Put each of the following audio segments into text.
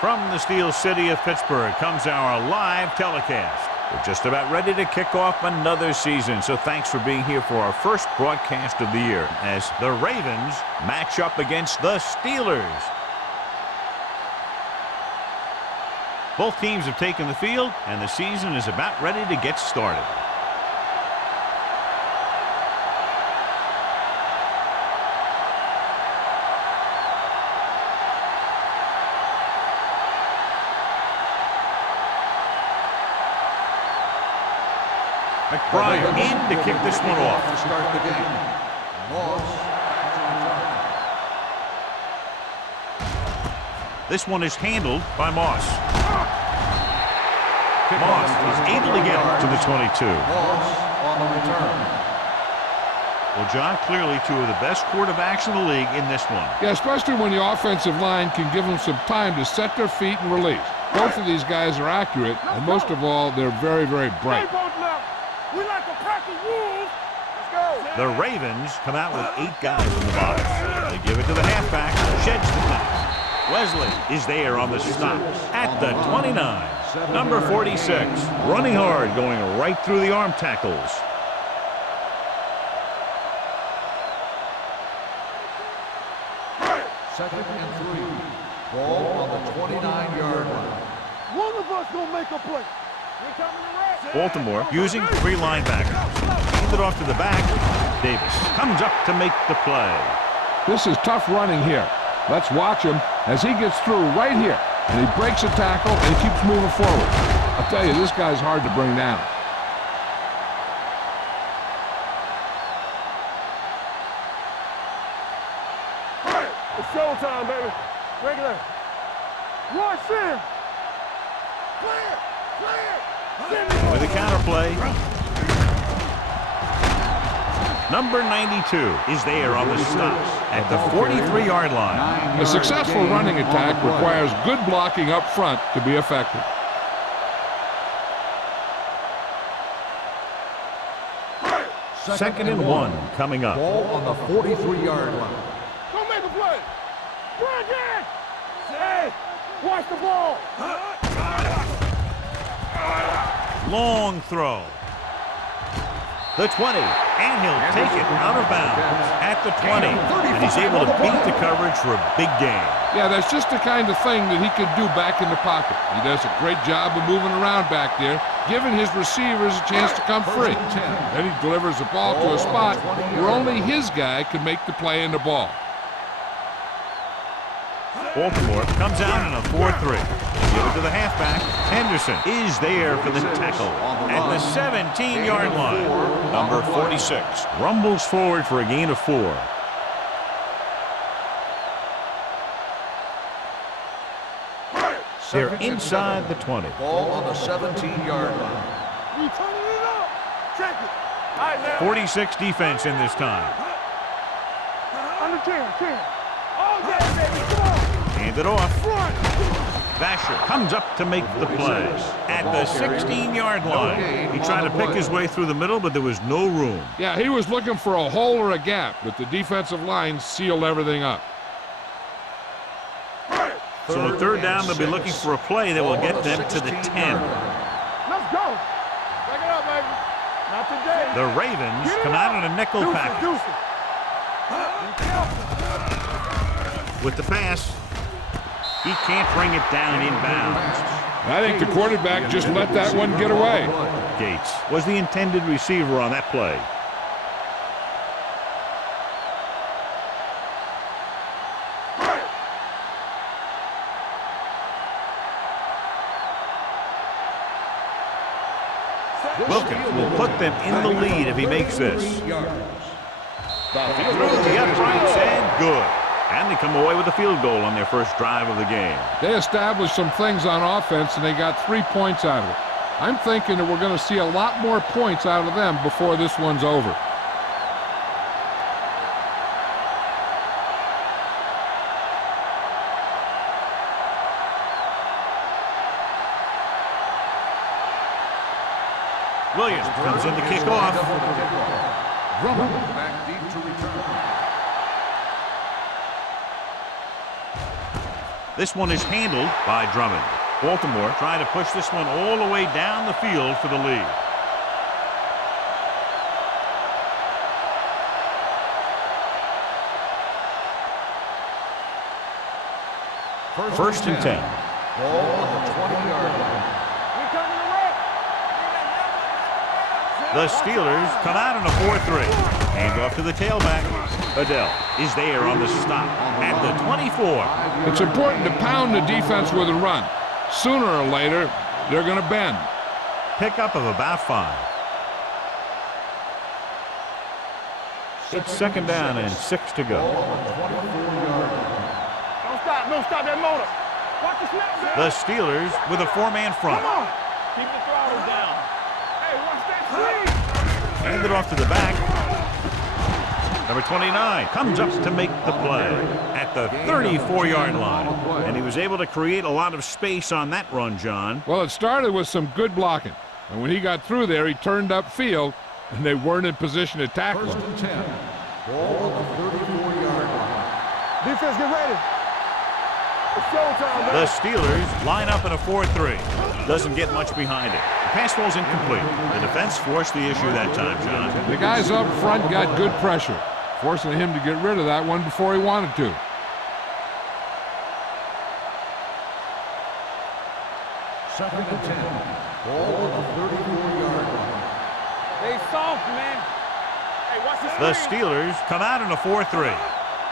From the Steel City of Pittsburgh comes our live telecast. We're just about ready to kick off another season, so thanks for being here for our first broadcast of the year as the Ravens match up against the Steelers. Both teams have taken the field, and the season is about ready to get started. McBride in to kick this one off. To start the game. This one is handled by Moss. Moss is able to get to the 22. Moss on the return. Well, John, clearly two of the best quarterbacks in the league in this one. Yeah, especially when the offensive line can give them some time to set their feet and release. Both of these guys are accurate, and most of all, they're very, very bright. We like a pack of wolves. Let's go. The Ravens come out with 8 guys in the box. They give it to the halfback, sheds the pass. Wesley is there on the stop at the 29. Number 46, running hard, going right through the arm tackles. Second and 3. Ball on the 29-yard line. One of us gonna make a play. Baltimore using 3 linebackers. Hand it off to the back. Davis comes up to make the play. This is tough running here. Let's watch him as he gets through right here. And he breaks a tackle and he keeps moving forward. I'll tell you, this guy's hard to bring down. It's showtime, baby. Regular. Rush in. Clear. Clear. With a counter play. Number 92 is there on the stop at the 43-yard line. A successful running attack requires good blocking up front to be effective. Second and 1 coming up. Ball on the 43-yard line. Go make a play. Run again. Hey, watch the ball. Long throw. The 20, and he'll take it out of bounds at the 20. And he's able to beat the coverage for a big gain. Yeah, that's just the kind of thing that he could do back in the pocket. He does a great job of moving around back there, giving his receivers a chance to come free. Then he delivers the ball to a spot where only his guy can make the play in the ball. Baltimore comes out in a 4-3. Give it to the halfback. Henderson is there for the tackle at the 17-yard line. Number 46 rumbles forward for a gain of 4. They're inside the 20. Ball on the 17-yard line. We turning it up. Check it. All right, now. 46 defense in this time. Under 10. All day, baby. Come on. Hand it off. Front. Vasher comes up to make the play at the 16-yard line. He tried to pick his way through the middle, but there was no room. Yeah, he was looking for a hole or a gap, but the defensive line sealed everything up. So on third down, they'll be looking for a play that will get them to the 10. Let's go. Back it up, baby. Not today. The Ravens come out in a nickel package. With the pass, he can't bring it down inbounds. I think the quarterback just let that one get away. Gates was the intended receiver on that play. Wilkins will put them in the lead if he makes this. Through the uprights and good. And they come away with a field goal on their first drive of the game. They established some things on offense, and they got 3 points out of it. I'm thinking that we're going to see a lot more points out of them before this one's over. Williams comes in to kick off. Back deep to return. This one is handled by Drummond. Baltimore trying to push this one all the way down the field for the lead. First and 10. Ball on the 20-yard line. The Steelers come out in a 4-3. Hand off to the tailback. Adele is there on the stop at the 24. It's important to pound the defense with a run. Sooner or later, they're going to bend. Pickup of about 5. It's second down and 6 to go. Don't stop that motor. Watch the snap, man. The Steelers with a 4-man front. Come on. Keep the throttle down. Hey, watch that swing. Hand it off to the back. Number 29 comes up to make the play at the 34-yard line. And he was able to create a lot of space on that run, John. Well, it started with some good blocking. And when he got through there, he turned upfield, and they weren't in position to tackle First him. and 10. Ball on the 34-yard line. Defense, get ready. It's showtime, man. The Steelers line up in a 4-3. Doesn't get much behind it. The pass ball's incomplete. The defense forced the issue that time, John. The guys up front got good pressure, forcing him to get rid of that one before he wanted to. Second and 10. Ball on the 34-yard line. They soft, man. Hey, watch the The screen. Steelers come out in a 4-3. All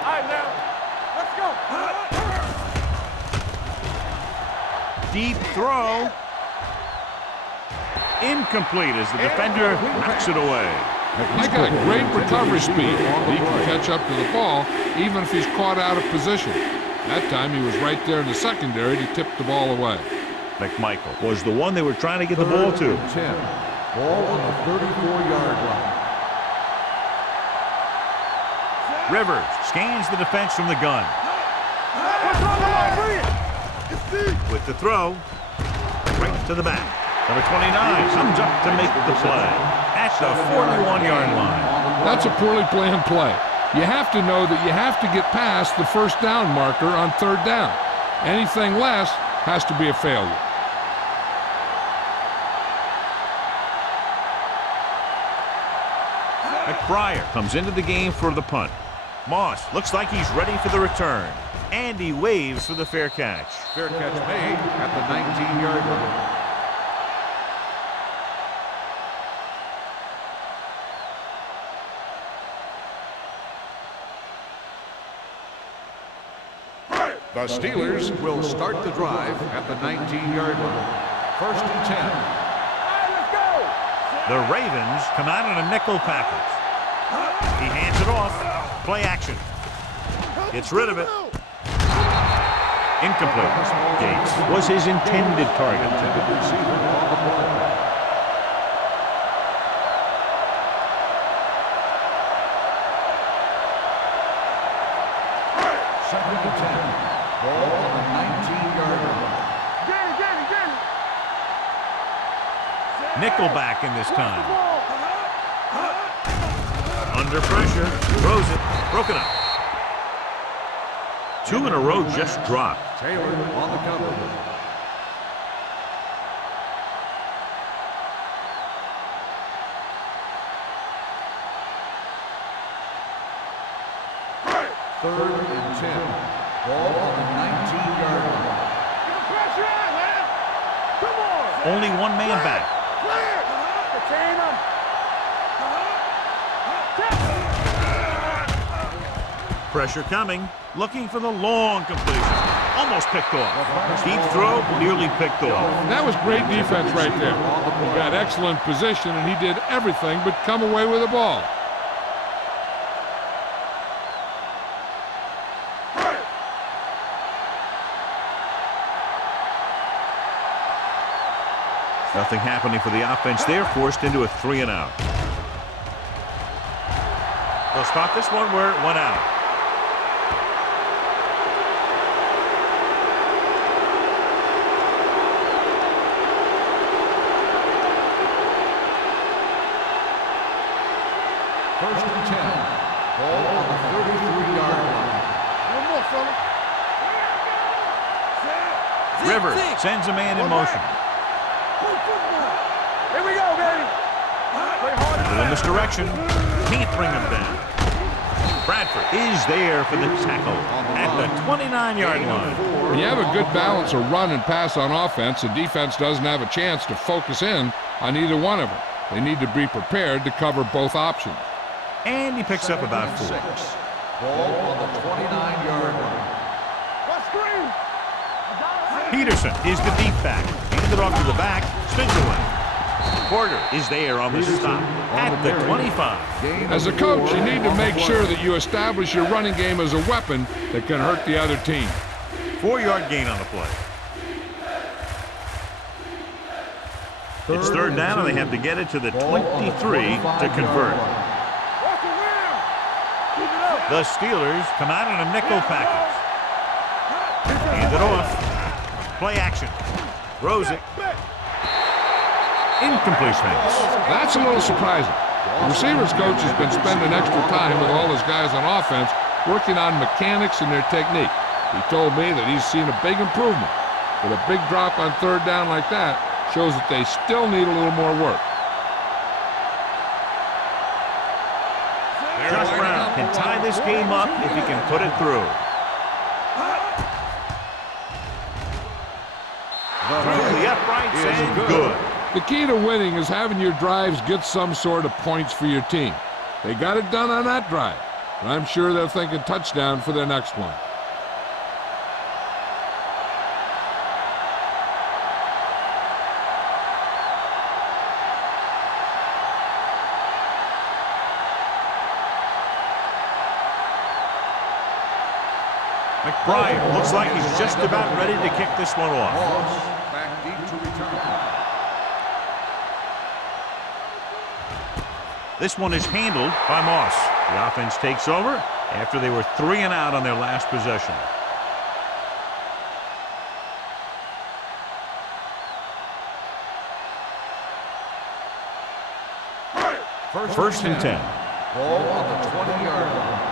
right, now. Let's go. Deep throw. Incomplete as the defender knocks it away. He's got great recovery speed. He can catch up to the ball even if he's caught out of position. That time he was right there in the secondary to tip the ball away. McMichael was the one they were trying to get the ball to. Third and 10. Ball on the 34-yard line. Rivers scans the defense from the gun. With the throw, right to the back. Number 29 comes up to make the play at the 41-yard line. That's a poorly planned play. You have to know that you have to get past the first down marker on third down. Anything less has to be a failure. McBriar comes into the game for the punt. Moss looks like he's ready for the return. And he waves for the fair catch. Fair catch made at the 19-yard line. The Steelers will start the drive at the 19-yard line. First and 10. All right, let's go. The Ravens come out in a nickel package. He hands it off. Play action. Gets rid of it. Incomplete. Gates was his intended target. Second and 10. Ball on the 19-yard line. Get it. Nickelback in this time. Under pressure. Throws it. Broken up. 2 in a row just dropped. Taylor on the cover. Third and 10. Ball on the 19-yard line. Pressure on, man. Come on. Only one man back. Clear. Contain them. Pressure coming. Looking for the long completion. Almost picked off. Deep throw, nearly picked off. That was great defense right there. He got excellent position, and he did everything but come away with the ball. Nothing happening for the offense there, forced into a 3-and-out. They'll spot this one where it went out. First and 10. Ball on the 33-yard line. No more, fella. Rivers sends a man in motion. Here we go, baby. Play hard. A little misdirection. Can't bring him down. Bradford is there for the tackle at the 29-yard line. When you have a good balance of run and pass on offense, the defense doesn't have a chance to focus in on either one of them. They need to be prepared to cover both options. And he picks up about 4. Ball on the 29-yard line. Let's screen. Peterson is the deep back. Handed off to the back. Spins away. Porter is there on the stop at the 25. As a coach, you need to make sure that you establish your running game as a weapon that can hurt the other team. 4-yard gain on the play. It's third down, and they have to get it to the 23 to convert. The Steelers come out in a nickel package. Hand it off. Play action. Throws it. Incompletion. That's a little surprising. The receivers coach has been spending extra time with all his guys on offense working on mechanics and their technique. He told me that he's seen a big improvement. But a big drop on third down like that shows that they still need a little more work. Josh Brown can tie this game up if he can put it through. Through the uprights and good. The key to winning is having your drives get some sort of points for your team. They got it done on that drive, and I'm sure they're thinking touchdown for their next one. McBride looks like he's just about ready to kick this one off. Back deep to return. This one is handled by Moss. The offense takes over after they were 3 and out on their last possession. First and 10. Ball on the 20-yard line.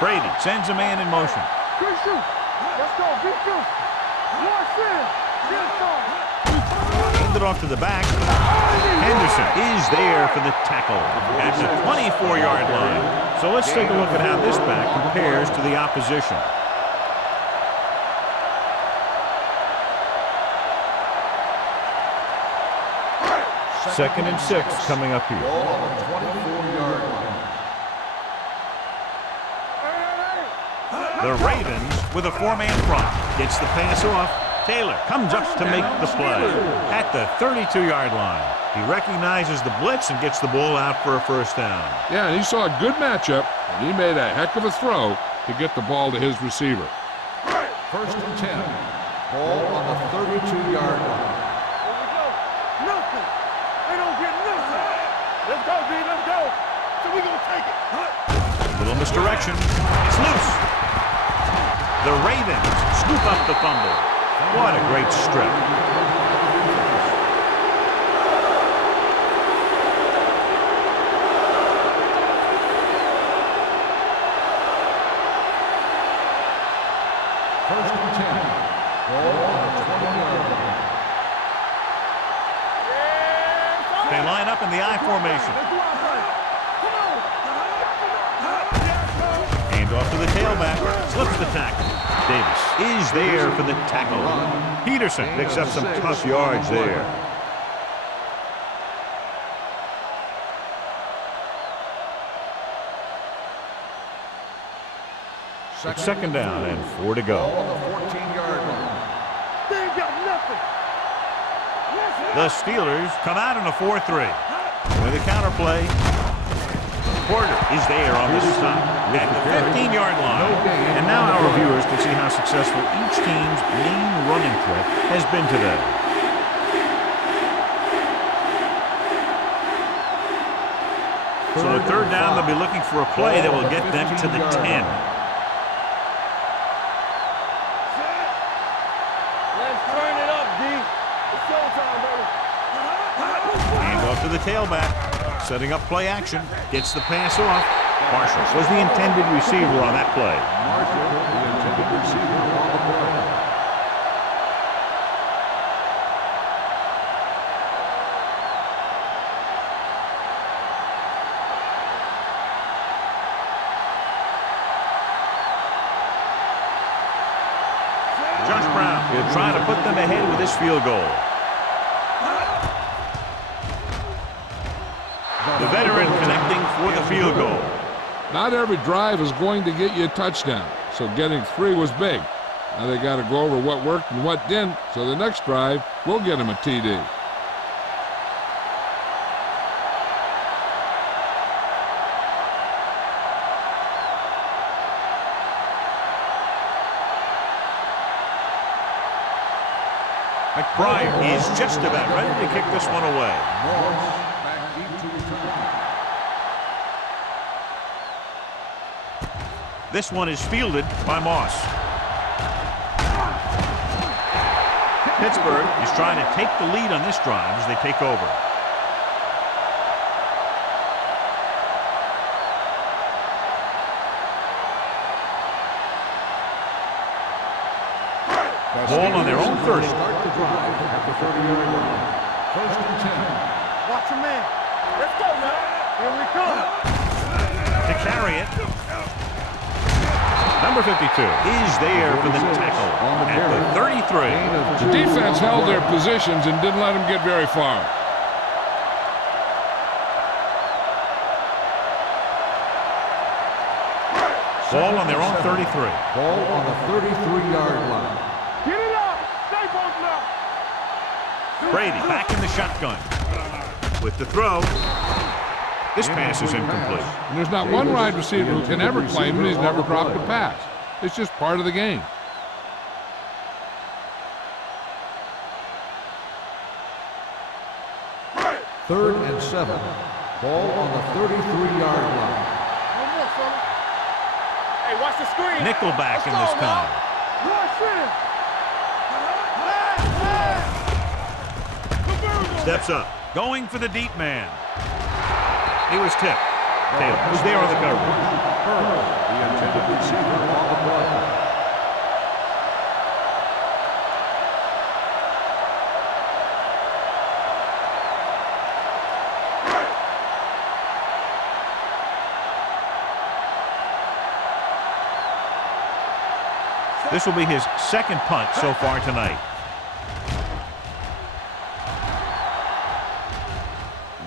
Brady sends a man in motion. Good shoot. Let's go. Good shoot. Watch in. Get started. Handed off to the back. Henderson is there for the tackle at the 24-yard line. So let's take a look at how this back compares to the opposition. Second and 6 coming up here. Ball on the 24-yard line. The Ravens with a 4-man front. Gets the pass off. Taylor comes up to make the play at the 32-yard line. He recognizes the blitz and gets the ball out for a first down. Yeah, and he saw a good matchup, and he made a heck of a throw to get the ball to his receiver. First and 10. Ball on the 32-yard line. Here we go. Nothing. They don't get nothing. Let's go, B. Let's go. So we gonna take it. Little misdirection. It's loose. The Ravens scoop up the fumble. What a great strip. First and 10. Ball on the 20-yard line. They line up in the I formation. Hand off to the tailback. Slips the tackle. Davis is there for the tackle. Peterson picks up some tough yards there. It's second down and 4 to Ball go. on the 14-yard line. They ain't got nothing. The Steelers come out in a 4-3. With a counter play. Porter is there on the stop at the 15-yard line. And now our viewers can see how successful each team's main running threat has been today. So at third down, they'll be looking for a play that will get them to the 10. Let's turn it up, D. It's showtime, baby. Hand off to the tailback. Setting up play action. Gets the pass off. Marshall was the intended receiver on that play. Marshall, the intended receiver on the play. Josh Brown will try to put them ahead with this field goal. The veteran connecting for the field goal. Not every drive is going to get you a touchdown, so getting 3 was big. Now they got to go over what worked and what didn't, so the next drive will get them a TD. McBride is just about ready to kick this one away. Morris back deep to return. This one is fielded by Moss. Pittsburgh is trying to take the lead on this drive as they take over. Ball on their own 30. Start the drive at the 30-yard line. 1st and 10. Watch him, man. Let's go now. Here we come. To carry it. Number 52 is there for the tackle at the 33. The defense held their positions and didn't let them get very far. Ball on their own 33. Ball on the 33-yard line. Get it up. Stay focused now. Brady back in the shotgun. With the throw. This pass is incomplete. And there's not one wide receiver who can ever claim that he's never dropped a pass. It's just part of the game. Third and 7. Ball on the 33-yard line. One more, fella. Hey, watch the screen. Nickelback in this time. Steps up. Going for the deep man. He was tipped. Taylor was there on the coverage. The intended receiver on the play. This will be his second punt so far tonight.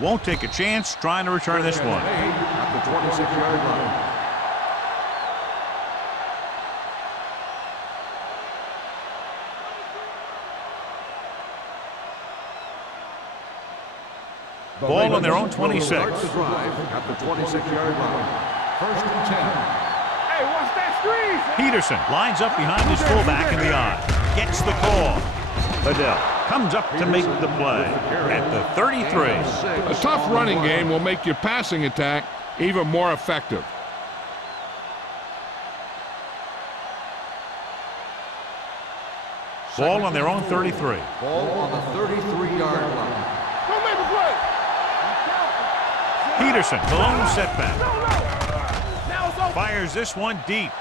Won't take a chance trying to return this one. At the 26-yard line. Ball on their own 26. Start the drive at the 26-yard line. 1st and 10. Hey, watch that screen. Peterson lines up behind his fullback in the eye. Gets the call. Adele comes up to make the play at the 33. A tough running game will make your passing attack even more effective. Ball on their own 33. Ball on the 33-yard line. Don't make a play. Peterson, the lone setback. Now it's over. Fires this one deep.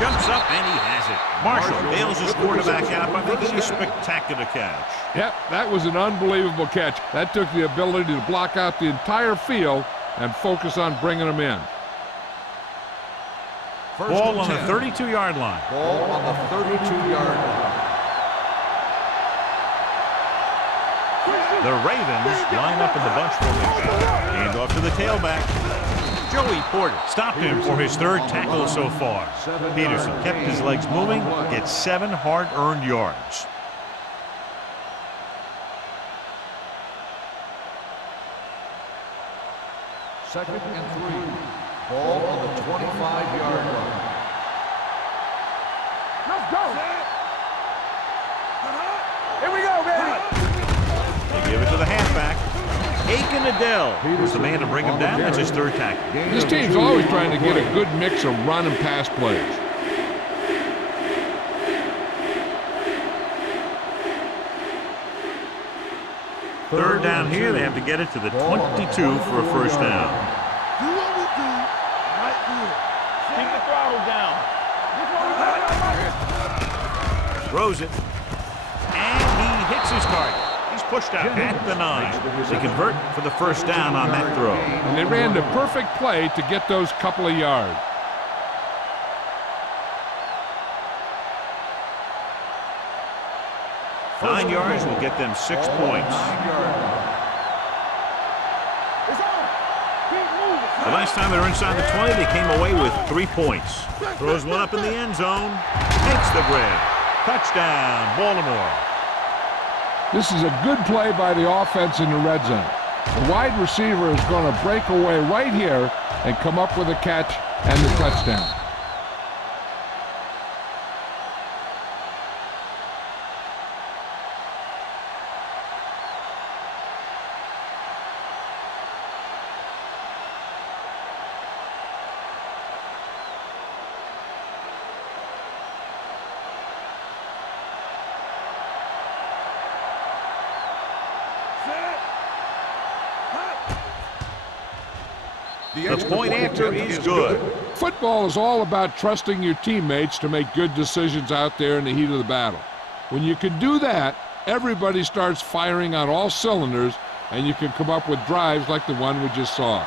Jumps up and he has it. Marshall bails his quarterback out by making a spectacular catch. Yep, that was an unbelievable catch. That took the ability to block out the entire field and focus on bringing them in. Ball on the 32-yard line. Ball on the 32-yard line. The Ravens line up in the bunch formation. Hand off to the tailback. Joey Porter stopped him for his third tackle so far. Peterson kept his legs moving, gets 7 hard-earned yards. Second and 3. Ball on the 25-yard line. Let's go. Here we go, baby. They give it to the halfback. Aiken Adele was the man to bring him down. That's his third tackle. This team's always trying to get a good mix of run and pass plays. Third down here, they have to get it to the 22 for a first down. Do what we those down. This one we got. Throws it. And he hits his target. He's pushed out at the 9. They convert for the first down on that throw. And they ran the perfect play to get those couple of yards. 9 yards will get them 6 points. The last time they were inside the 20, they came away with 3 points. Throws one up in the end zone. Makes the grab. Touchdown, Baltimore. This is a good play by the offense in the red zone. The wide receiver is going to break away right here and come up with a catch and the touchdown. The point after is good. Football is all about trusting your teammates to make good decisions out there in the heat of the battle. When you can do that, everybody starts firing on all cylinders, and you can come up with drives like the one we just saw.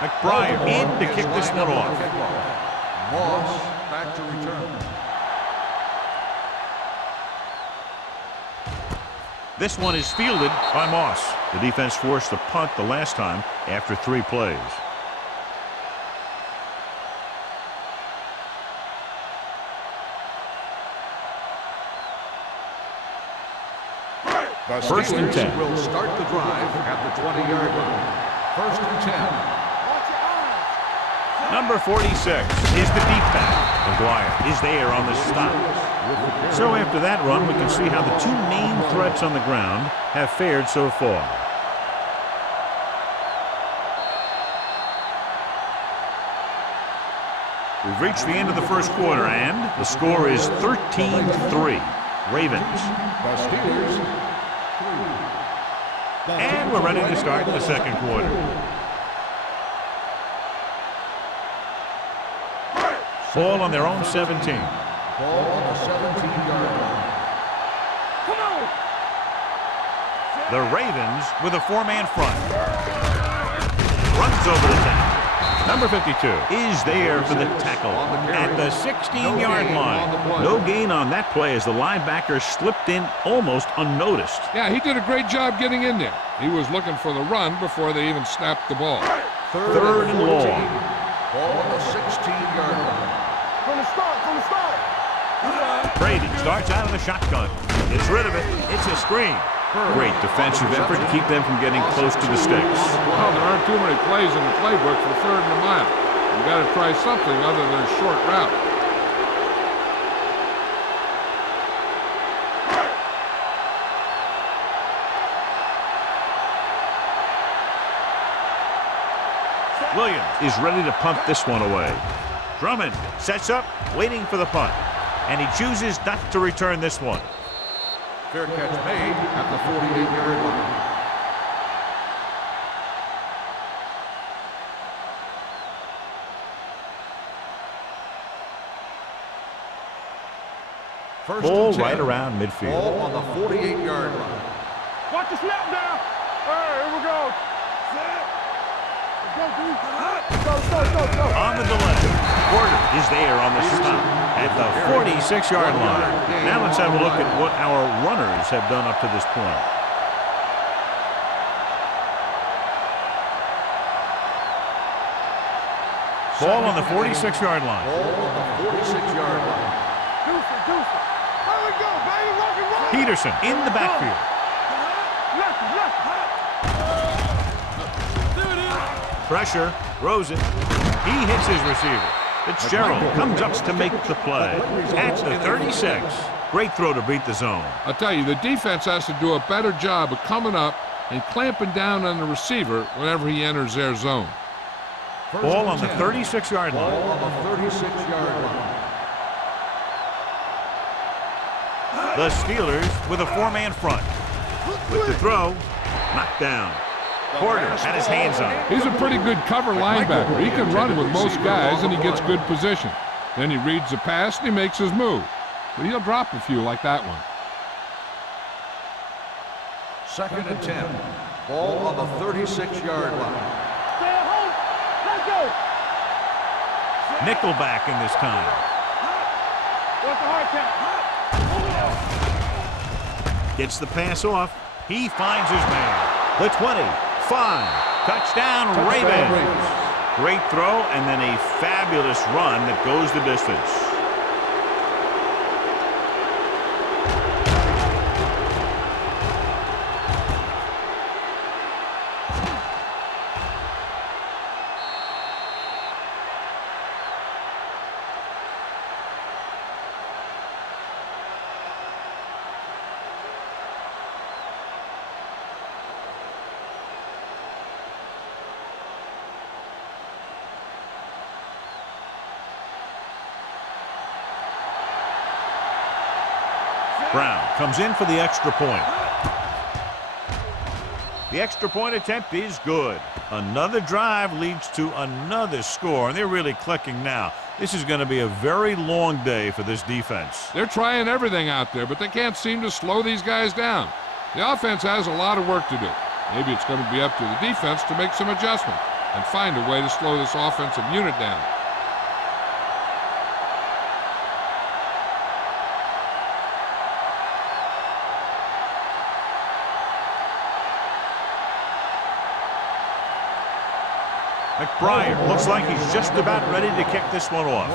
McBride in to kick this one off. Moss back to return. This one is fielded by Moss. The defense forced the punt the last time after 3 plays. The First and Steelers 10. will start the drive at the 20-yard line. First and 10. Number 46 is the deep back. McGuire is there on the stop. So after that run, we can see how the 2 main threats on the ground have fared so far. We've reached the end of the first quarter, and the score is 13-3. Ravens. The Steelers. And we're ready to start the second quarter. Ball on their own 17. Ball on the 17-yard line. Come on. The Ravens with a 4-man front. Runs over the tackle. Number 52 is there for the tackle at the 16-yard line. No gain on that play as the linebacker slipped in almost unnoticed. Yeah, he did a great job getting in there. He was looking for the run before they even snapped the ball. Third and long. Ball on the 16-yard line. From the start. Brady starts out of the shotgun. Gets rid of it. It's a screen. Great defensive effort to keep them from getting close to the sticks. Well, there aren't too many plays in the playbook for 3rd and a mile. You got to try something other than a short route. Williams is ready to punt this one away. Drummond sets up, waiting for the punt. And he chooses not to return this one. Fair catch made at the 48-yard line. First Ball and 10. right around midfield. Ball on the 48-yard line. Watch the snap down. All right, here we go. Let's go, dude. Go. On the delay. Porter is there on the stop at the 46-yard line. Now let's have a look at what our runners have done up to this point. Ball on the 46-yard line. Ball on the 46-yard line. Deuce it. There we go, baby. Rock and roll. Peterson in the backfield. Left. Pressure. Throws it. He hits his receiver. Fitzgerald comes up to make the play at the 36. Great throw to beat the zone. I'll tell you, the defense has to do a better job of coming up and clamping down on the receiver whenever he enters their zone. Ball on the 36-yard line. Ball on the 36-yard line. The Steelers with a four-man front. With the throw, knocked down. Porter had his hands on it. He's a pretty good cover linebacker. He can run with most guys, and he gets good position. Then he reads the pass, and he makes his move. But he'll drop a few like that one. 2nd and 10. Ball on the 36-yard line. Stay at home. Let's go. Nickelback in this time. What's the hard count? Gets the pass off. He finds his man. The 20, 5, touchdown Ravens. Great throw and then a fabulous run that goes the distance. Brown comes in for the extra point. The extra point attempt is good. Another drive leads to another score, and they're really clicking now. This is going to be a very long day for this defense. They're trying everything out there, but they can't seem to slow these guys down. The offense has a lot of work to do. Maybe it's going to be up to the defense to make some adjustments and find a way to slow this offensive unit down. McBride looks like he's just about ready to kick this one off.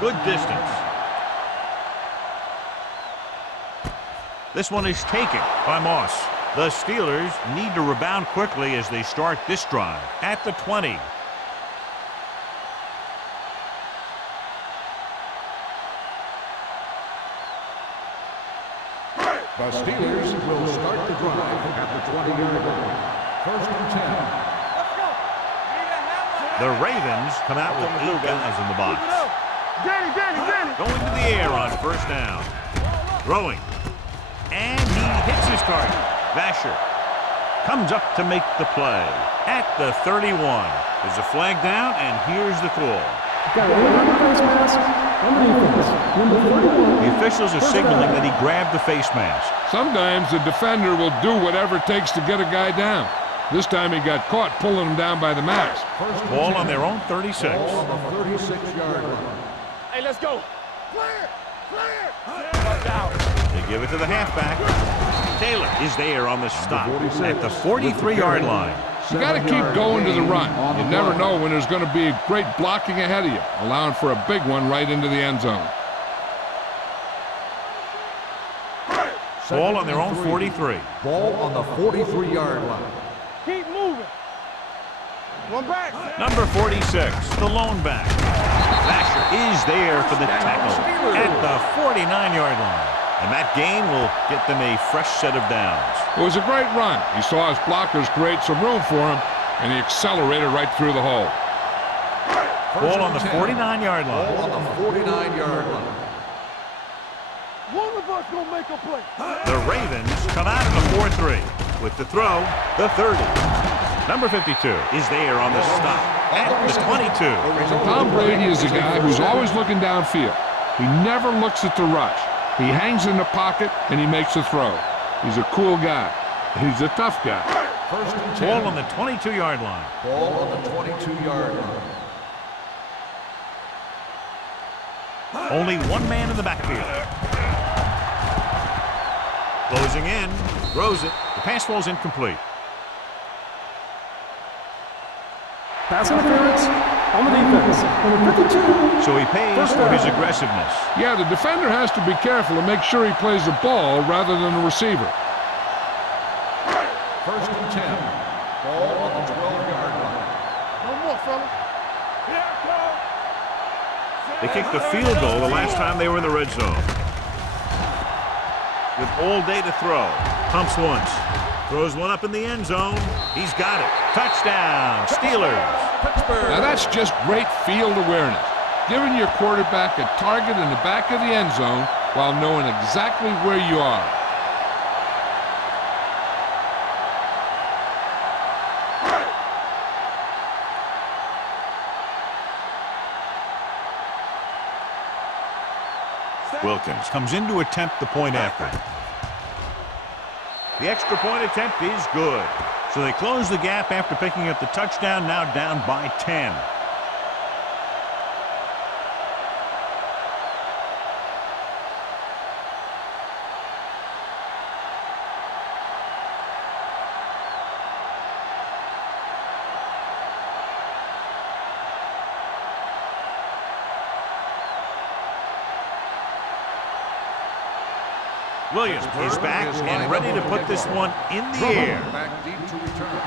Good distance. This one is taken by Moss. The Steelers need to rebound quickly as they start this drive at the 20. The Steelers will start the drive at the 20-yard line. 1st and 10. The Ravens come out with 8 guys in the box. Danny. Going to the air on 1st down. Throwing. And he hits his target. Vasher comes up to make the play at the 31. There's a flag down, and here's the call. The officials are signaling that he grabbed the face mask. Sometimes the defender will do whatever it takes to get a guy down. This time he got caught pulling him down by the mask. Ball on their own 36. Ball on the 36-yard line. Hey, let's go. Clear. They give it to the halfback. Taylor is there on the stop at the 43-yard line. You got to keep going to the run. You never know when there's going to be a great blocking ahead of you, allowing for a big one right into the end zone. Ball on their own 43. Ball on the 43-yard line. Keep moving. One back. Number 46, the lone back. Vasher is there for the tackle at the 49-yard line. And that gain will get them a fresh set of downs. It was a great run. He saw his blockers create some room for him, and he accelerated right through the hole. Ball on the 49-yard line. Ball on the 49-yard line. One of us gonna make a play. The Ravens come out in the 4-3. With the throw, the 30. Number 52 is there on the stop at the 22. Tom Brady is a guy who's always looking downfield. He never looks at the rush. He hangs in the pocket, and he makes a throw. He's a cool guy. He's a tough guy. 1st and 10. Ball on the 22-yard line. Ball on the 22-yard line. Only one man in the backfield. Closing in, throws it. The pass falls incomplete. Pass interference on the defense. Number 52. So he pays for his aggressiveness. Yeah, the defender has to be careful and make sure he plays the ball rather than the receiver. 1st and 10. Ball on the 12-yard line. No more, fellas. Here I come. They kicked the field goal the last time they were in the red zone. With all day to throw. Pumps once. Throws one up in the end zone. He's got it. Touchdown, Steelers. Now that's just great field awareness, giving your quarterback a target in the back of the end zone while knowing exactly where you are. Wilkins comes in to attempt the point after. The extra point attempt is good. So they close the gap after picking up the touchdown, now down by 10. Williams is back and ready to put this one in the air. Back deep to return.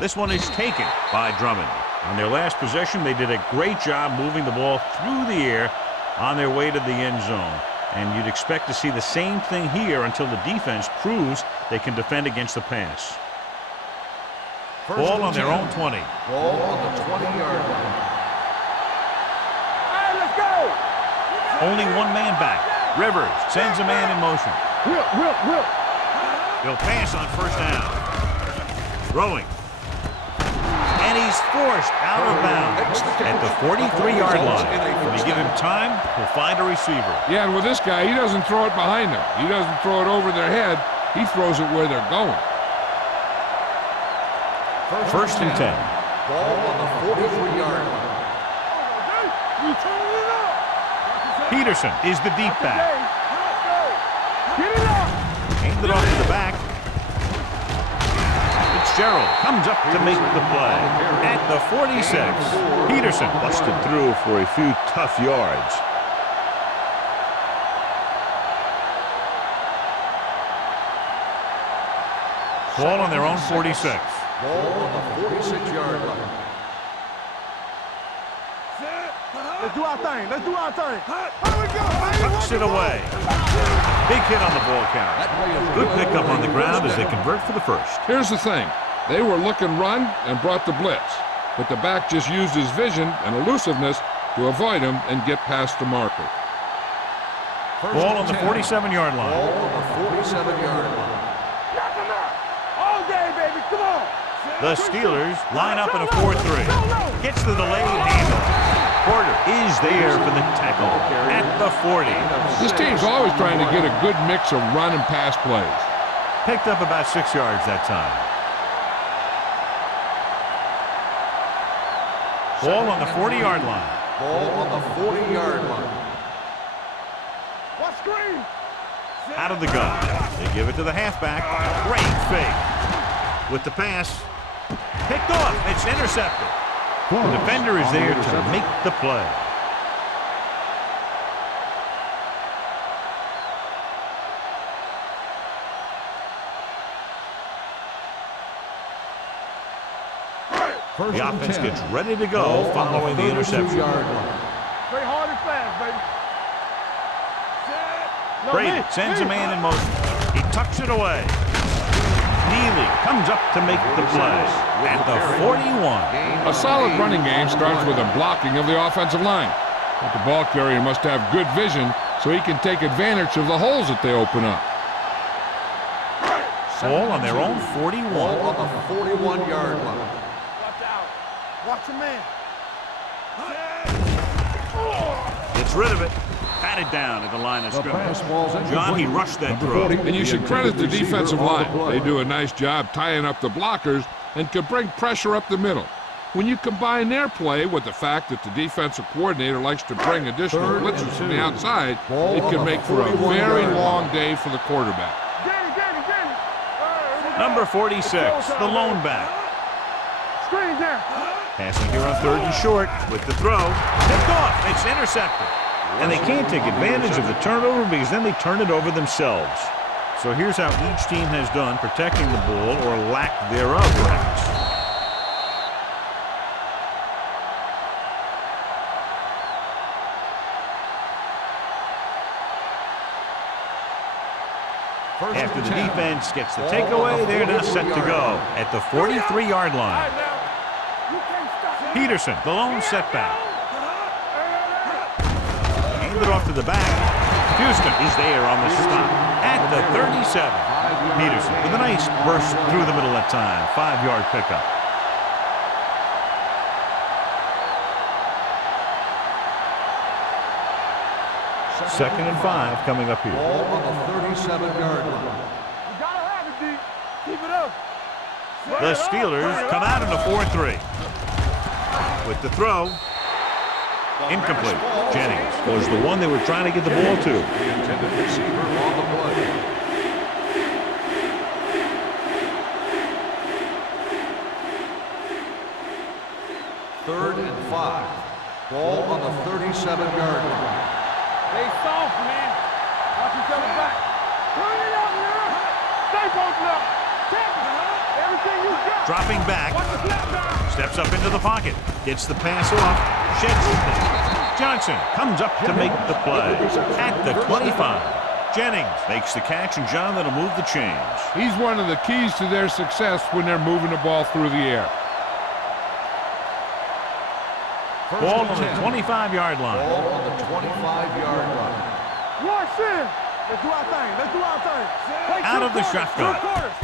This one is taken by Drummond. On their last possession, they did a great job moving the ball through the air on their way to the end zone. And you'd expect to see the same thing here until the defense proves they can defend against the pass. Ball on their own 20. Ball on the 20-yard line. Only one man back. Rivers sends a man in motion. Will. He'll pass on first down. Throwing. And he's forced out of bounds at the 43-yard line. When you give him time, he'll find a receiver. Yeah, and with this guy, he doesn't throw it behind them. He doesn't throw it over their head. He throws it where they're going. First and 10. Ball on the 43-yard line. Peterson is the deep back. Get it up. Aimed it off to the back. Fitzgerald comes up to make the play. At the 46, Peterson busted through for a few tough yards. Ball on their own 46. Ball on the 46-yard line. Let's do our thing. Let's do our thing. Here we go, baby. Tucks it away. Big hit on the ball carrier. Good pickup on the ground as they convert for the first. Here's the thing. They were looking run and brought the blitz, but the back just used his vision and elusiveness to avoid him and get past the marker. Ball on the 47-yard line. Ball on the 47-yard line. Knock him out. All day, baby. Come on. The Steelers line up in a 4-3. Gets the delayed handoff. Porter is there for the tackle at the 40. This team's always trying to get a good mix of run and pass plays. Picked up about 6 yards that time. Ball on the 40-yard line. Ball on the 40-yard line. What screen? Out of the gun. They give it to the halfback. Great fake. With the pass. Picked off. It's intercepted. The defender is there to make the play. The offense gets ready to go following the interception. Play hard and fast, baby. Brady sends a man in motion. He tucks it away. Neely comes up to make the play at the 41. A solid running game starts with a blocking of the offensive line. But the ball carrier must have good vision so he can take advantage of the holes that they open up. Ball on their own 41. Ball on the 41-yard line. Watch out. Watch your man. Gets rid of it. Patted down at the line of scrimmage. John, he rushed that throw. And you should credit the defensive line. They do a nice job tying up the blockers and can bring pressure up the middle. When you combine their play with the fact that the defensive coordinator likes to bring additional blitzers from the outside, it can make for a very long day for the quarterback. Number 46, the lone back. Screen there. Passing here on 3rd and short with the throw. Picked off. It's intercepted. And they can't take advantage of the turnover because then they turn it over themselves. So here's how each team has done protecting the ball, or lack thereof, perhaps. After the defense gets the takeaway, they're now set to go at the 43-yard line. Peterson, the lone setback. Handed off to the back. Houston is there on the stop at the 37. Peterson with a nice burst through the middle that time. 5-yard pickup. Second and 5 coming up here. Ball on the 37-yard line. You gotta have it, D. Keep it up. The Steelers come out in a 4-3. With the throw. Incomplete. Jennings was the one they were trying to get the ball to. The intended receiver on the play. Third and 5. Ball on the 37-yard line. Stay soft, man. Watch each other back. Turn it up now. Stay posted up. Tap it. Everything you got. Dropping back. Watch the snap now. Steps up into the pocket. Gets the pass off. Sheds it. Johnson comes up to make the play at the 25. Jennings makes the catch, and John, that'll move the chains. He's one of the keys to their success when they're moving the ball through the air. Ball on the 25-yard line. Ball on the 25-yard line. Watch in. Let's do our thing. Let's do our thing. Take Out two of the quarters, shotgun. 2 quarters.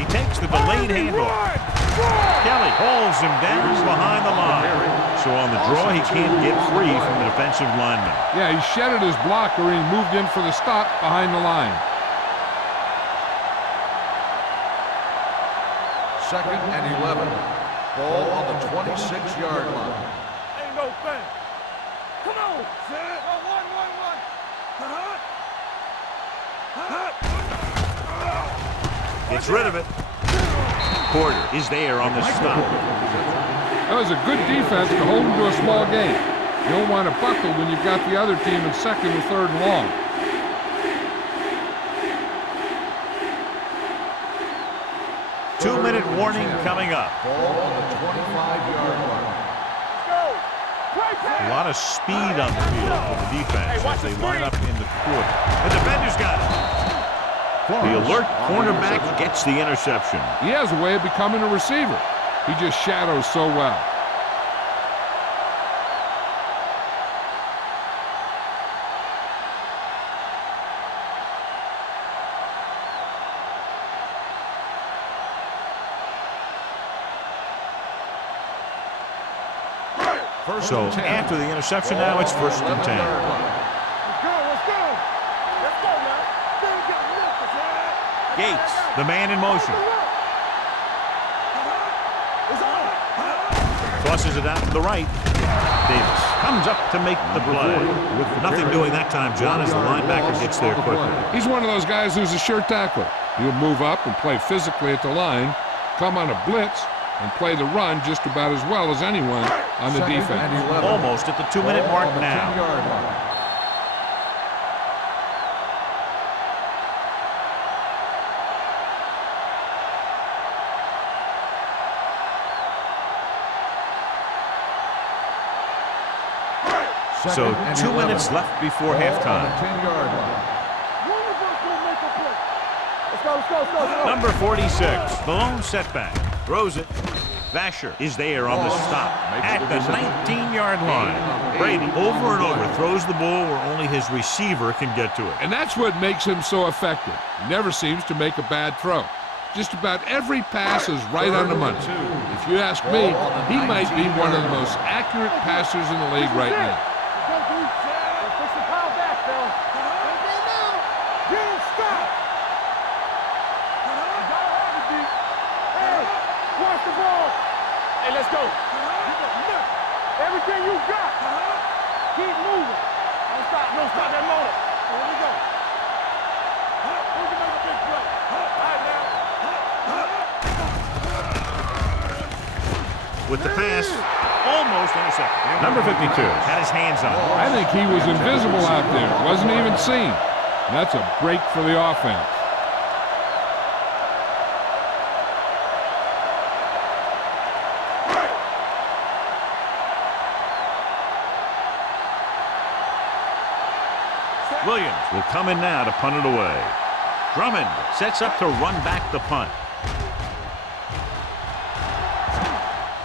He takes the delayed handoff. Kelly hauls him down behind the line. So on the draw, he can't get free from the defensive lineman. Yeah, he shedded his blocker and he moved in for the stop behind the line. Second and 11. Ball on the 26-yard line. Ain't no thing. Come on. Set. 1-1-1. Gets rid of it. Porter is there on the stop. That was a good defense to hold him to a small game. You don't want to buckle when you've got the other team in second or third and long. Two-minute warning coming up. Ball on the 25-yard line. A lot of speed on the field for the defense as they line up in the quarter. The defender's got it. The alert cornerback gets the interception. He has a way of becoming a receiver. He just shadows so well. So after the interception, now it's first and 10. Let's go. Let's go. Let's go, man. Don't get nothing. Gates, the man in motion. Tosses it out to the right. Davis comes up to make the play. Nothing doing that time, John, as the linebacker gets there quickly. He's one of those guys who's a sure tackler. He'll move up and play physically at the line, come on a blitz, and play the run just about as well as anyone on the defense. Almost at the 2-minute mark now. So 2 minutes left before halftime. Number 46, the lone setback. Throws it. Vasher is there on the stop at the 19-yard line. Brady over and over throws the ball where only his receiver can get to it. And that's what makes him so effective. He never seems to make a bad throw. Just about every pass is right on the money. If you ask me, he might be one of the most accurate passers in the league right now. Hey, let's go. Everything you got. Keep moving. Don't stop. Don't stop that motor. Here we go. Who can make a big play? All right, now. With the pass, almost intercepted. Number 52 had his hands on it. I think he was invisible out there. Wasn't even seen. That's a break for the offense. Williams will come in now to punt it away. Drummond sets up to run back the punt.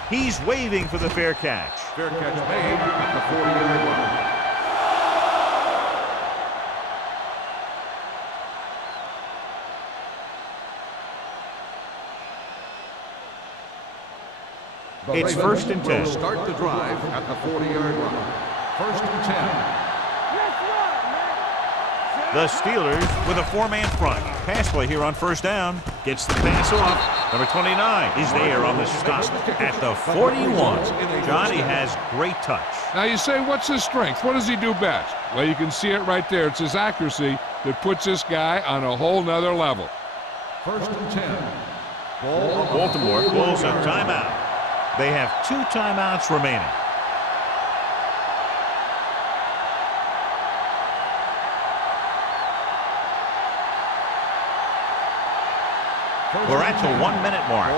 He's waving for the fair catch. Fair catch made at the 40-yard line. It's first and 10. Will start the drive at the 40-yard line. First and 10. The Steelers with a four-man front. Pass play here on first down. Gets the pass off. Number 29 is there on the stop at the 41. Johnny has great touch. Now you say, what's his strength? What does he do best? Well, you can see it right there. It's his accuracy that puts this guy on a whole nother level. First and 10. Baltimore pulls a timeout. They have 2 timeouts remaining. We're at the 1-minute mark.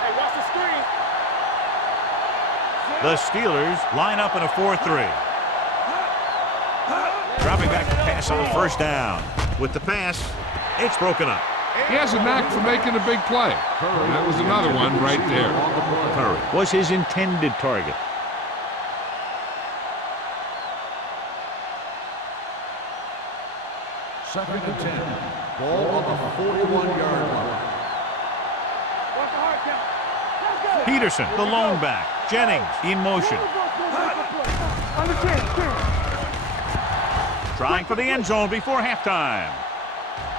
Hey, watch the screen. The Steelers line up in a 4-3. Dropping back to pass on first down. With the pass, it's broken up. He has a knack for making a big play. And that was another one right there. Curry was his intended target. Second and 10. Ball on the 41-yard line. Watch the hard count. Let's go. Peterson, the lone back. Jennings in motion. On the 10. Trying for the end zone before halftime.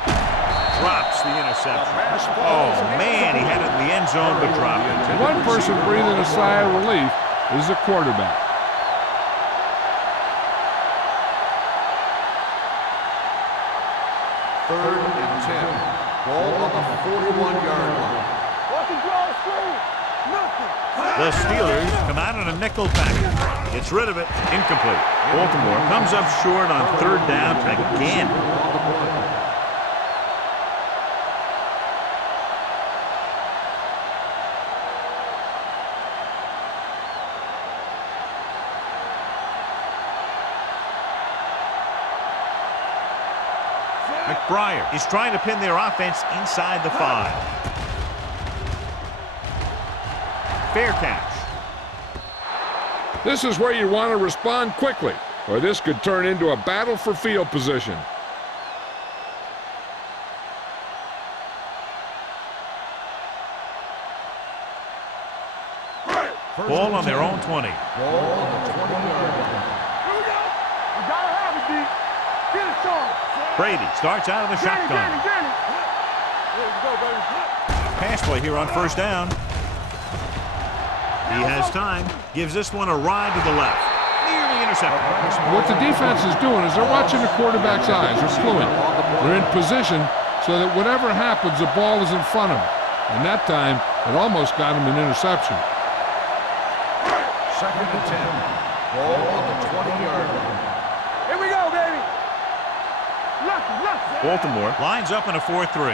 Drops the interception. Oh, man, he had it in the end zone, but dropped it. One person breathing a sigh of relief is the quarterback. Third and 10. Ball on the 41-yard line. Watch the draw screen. Nothing. The Steelers come out in a nickel package. Gets rid of it. Incomplete. Baltimore comes up short on third down again. McBriar is trying to pin their offense inside the 5. Fair catch. This is where you want to respond quickly, or this could turn into a battle for field position. Ball on their own 20. Ball on the 20-yard line. Here we go. You gotta have it, D. Get it started. Brady starts out of the shotgun. Danny. There you go, baby. Pass play here on first down. He has time. Gives this one a ride to the left. Nearly intercepted. What the defense is doing is they're watching the quarterback's eyes. They're fluent. They're in position so that whatever happens, the ball is in front of them. And that time, it almost got him an interception. Second and 10. Ball on the 20-yard line. Here we go, baby. Look. Baltimore lines up in a 4-3.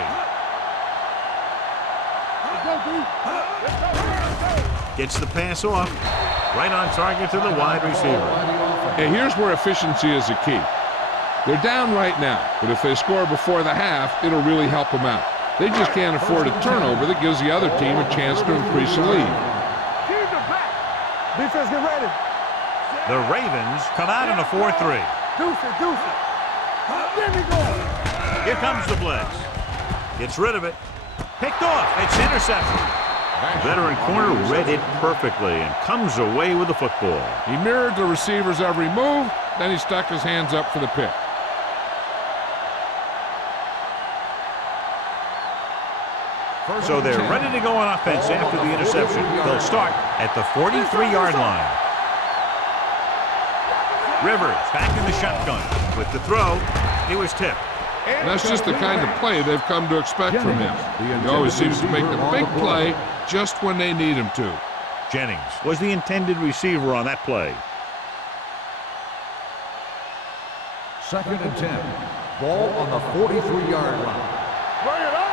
Gets the pass off. Right on target to the wide receiver. Okay, here's where efficiency is the key. They're down right now, but if they score before the half, it'll really help them out. They just can't afford a turnover that gives the other team a chance to increase the lead. Keep the back. Defense, get ready. The Ravens come out in a 4-3. Deuce it. There we go. Here comes the blitz. Gets rid of it. Picked off. It's interception. Veteran corner read it perfectly and comes away with the football. He mirrored the receiver's every move, then he stuck his hands up for the pick. So they're ready to go on offense after the interception. They'll start at the 43-yard line. Rivers back in the shotgun. With the throw, he was tipped. And that's just the kind of play they've come to expect from him. He always seems to make the big play just when they need him to. Jennings was the intended receiver on that play. Second and 10. Ball on the 43-yard line. Bring it up.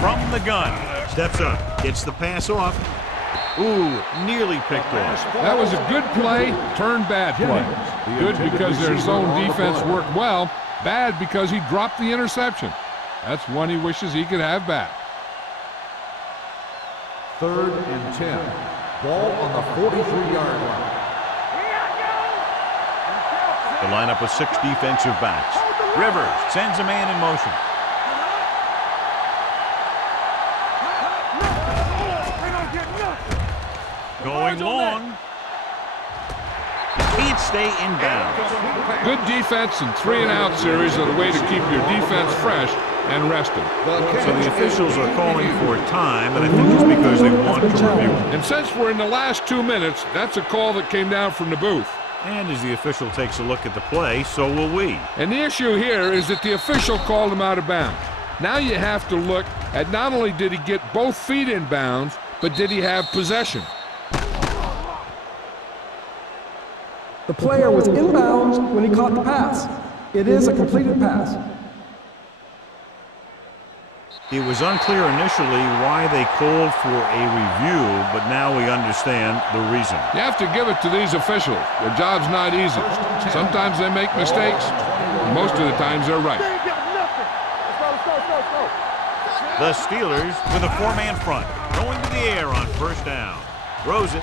From the gun. Steps up. Gets the pass off. Ooh, nearly picked off. That was a good play, turned bad play. Good because their zone defense worked well. Bad because he dropped the interception. That's one he wishes he could have back. 3rd and 10. Ball on the 43-yard line. The lineup with 6 defensive backs. Rivers sends a man in motion. Going long. Can't stay in bounds. Good defense and 3-and-out series are the way to keep your defense fresh and rested. So the officials are calling for time, and I think it's because they want to review it. And since we're in the last 2 minutes, that's a call that came down from the booth. And as the official takes a look at the play, so will we. And the issue here is that the official called him out of bounds. Now you have to look at not only did he get both feet in bounds, but did he have possession? The player was inbounds when he caught the pass. It is a completed pass. It was unclear initially why they called for a review, but now we understand the reason. You have to give it to these officials. Their job's not easy. Sometimes they make mistakes. Most of the times they're right. The Steelers with a 4-man front, going to the air on 1st down. Throws it.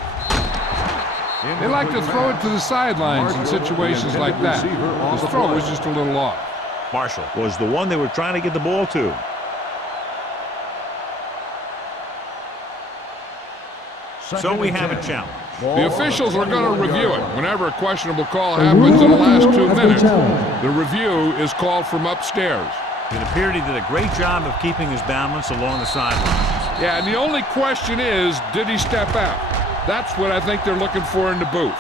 They like to throw it to the sidelines in situations like that. His throw was just a little off. Marshall was the one they were trying to get the ball to. So we have a challenge. The officials are going to review it. Whenever a questionable call happens in the last 2 minutes, the review is called from upstairs. It appeared he did a great job of keeping his balance along the sidelines. Yeah, and the only question is, did he step out? That's what I think they're looking for in the booth.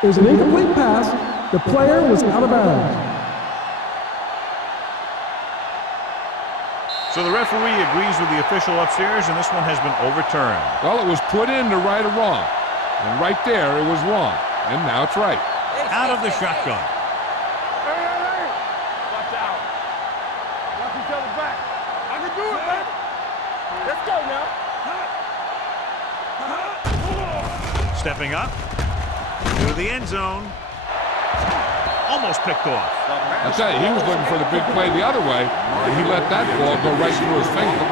It was an incomplete pass. The player was out of bounds. So the referee agrees with the official upstairs, and this one has been overturned. Well, it was put in to right or wrong. And right there, it was wrong. And now it's right. Out of the shotgun. Hey! Watch out. Watch each other back. I can do it, man. Let's go now. Stepping up to the end zone. Almost picked off. I tell you, he was looking for the big play the other way, and he let that ball go right through his finger.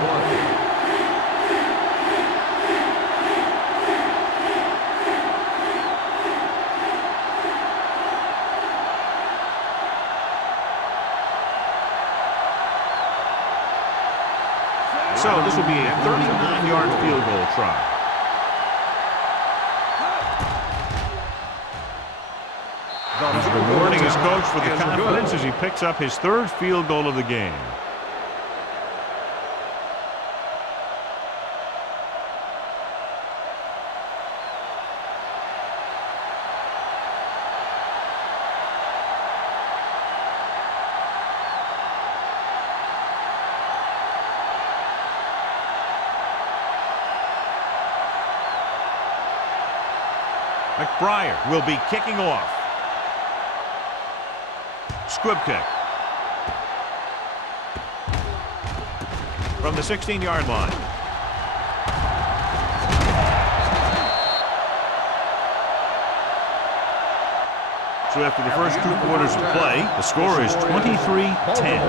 So this will be a 39-yard field goal try. He's rewarding his coach for the confidence as he picks up his 3rd field goal of the game. McBriar will be kicking off. Squib kick. From the 16-yard line. So after the first 2 quarters of play, the score is 23-10.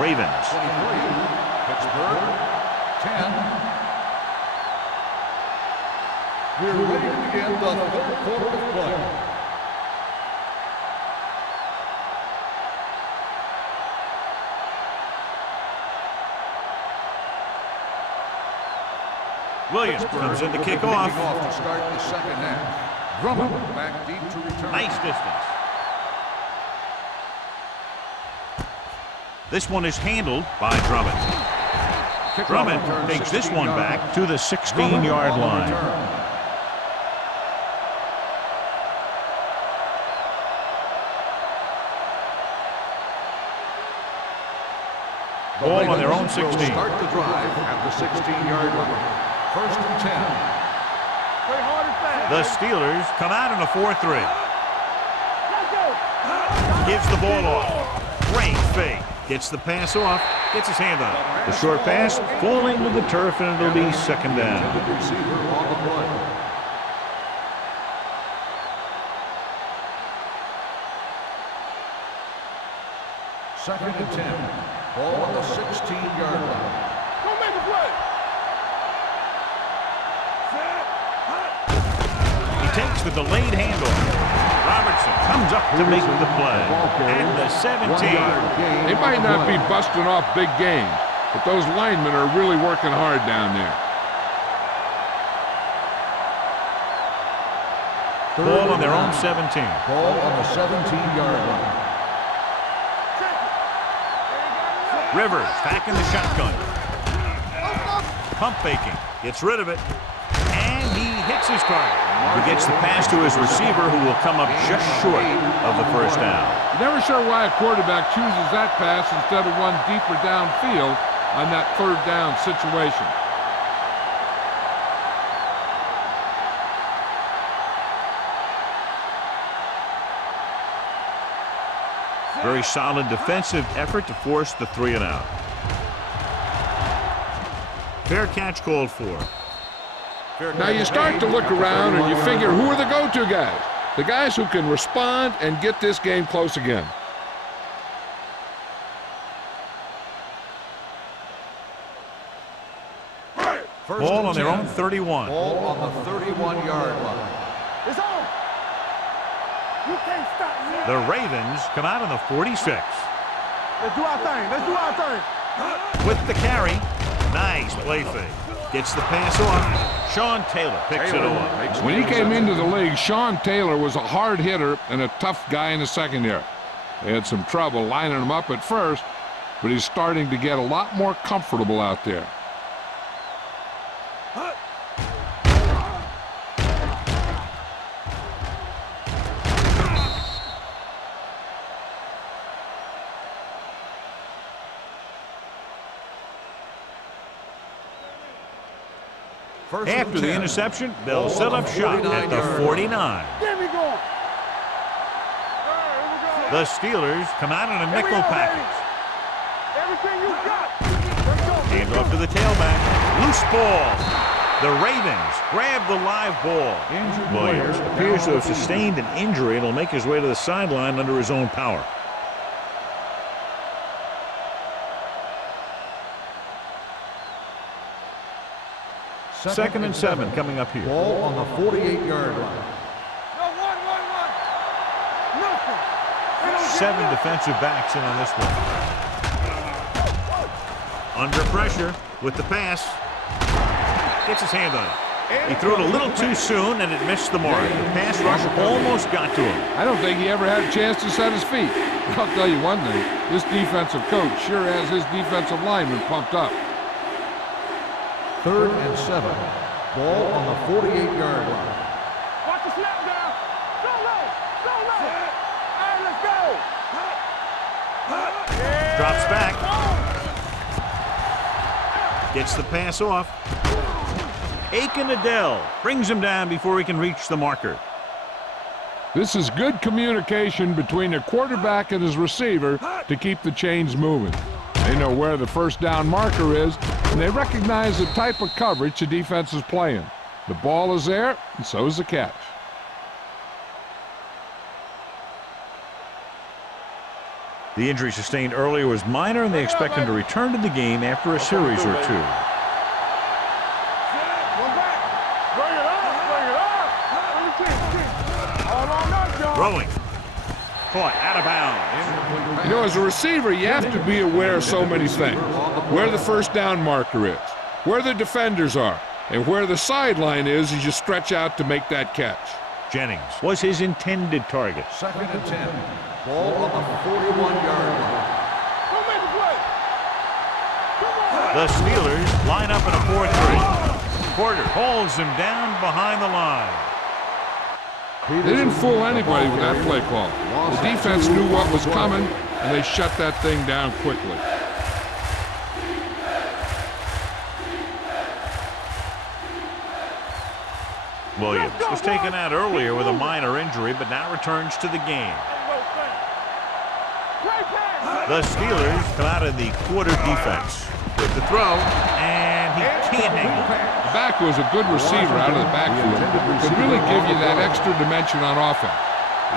Ravens. 23. Pittsburgh. 10. We're ready to begin the 3rd quarter of play. Williams comes in to kick off. To start the 2nd half. Drummond back deep to return. Nice distance. This one is handled by Drummond. Drummond takes this one back to the 16-yard line. Ball on their own 16. Start the drive at the 16-yard line. 1st and 10. The Steelers come out in a 4-3. Gives the ball off. Great fake. Gets the pass off. Gets his hand on it. The short pass falling to the turf, and it'll be 2nd down. Receiver on the play. Second and 10. Ball on the 16-yard line. Go make a play. He takes the delayed handoff. Robertson comes up to make the play. At the 17. They might not be busting off big games, but those linemen are really working hard down there. Ball on their own 17. Ball on the 17-yard line. Rivers back in the shotgun. Pump faking. Gets rid of it. And he hits his target. He gets the pass to his receiver, who will come up just short of the first down. Never sure why a quarterback chooses that pass instead of one deeper downfield on that third down situation. Very solid defensive effort to force the 3 and out. Fair catch called for. Now you start to look around and you figure, who are the go-to guys? The guys who can respond and get this game close again. Ball on their own 31. Ball on the 31-yard line. It's on. You can't stop me. The Ravens come out on the 46. Let's do our thing. Let's do our thing. With the carry. Nice play fake. Gets the pass off. Sean Taylor picks it off. When he came into the league, Sean Taylor was a hard hitter and a tough guy in the secondary. They had some trouble lining him up at first, but he's starting to get a lot more comfortable out there. After the interception, they'll set up shop at the 49. Get me going. The Steelers come out in a nickel package. Everything you got. Let's go. Hand off to the tailback. Loose ball. The Ravens grab the live ball. Williams appears to have sustained an injury and will make his way to the sideline under his own power. Second and 7 coming up here. Ball on the 48-yard line. No, one. Nothing. 7 defensive backs in on this one. Under pressure with the pass. Gets his hand on it. He threw it a little too soon and it missed the mark. The pass rush almost got to him. I don't think he ever had a chance to set his feet. I'll tell you one thing, this defensive coach sure has his defensive linemen pumped up. 3rd and 7. Ball on the 48-yard line. Watch the snap down. Go low. All right, let's go. Drops back. Gets the pass off. Aiken Adele brings him down before he can reach the marker. This is good communication between the quarterback and his receiver to keep the chains moving. They know where the first down marker is, and they recognize the type of coverage the defense is playing. The ball is there, and so is the catch. The injury sustained earlier was minor, and they expect him to return to the game after a series or two. Throwing. Caught out of bounds. You know, as a receiver, you have to be aware of so many things. Where the first down marker is, where the defenders are, and where the sideline is as you stretch out to make that catch. Jennings was his intended target. 2nd and 10. Ball on the 41-yard line. The Steelers line up in a 4-3. Porter holds him down behind the line. They didn't fool anybody with that play call. The defense knew what was coming, and they shut that thing down quickly. Williams was taken out earlier with a minor injury, but now returns to the game. The Steelers come out in the quarter defense with the throw, and he can't hang on. The back was a good receiver out of the backfield. Could really give you that extra dimension on offense.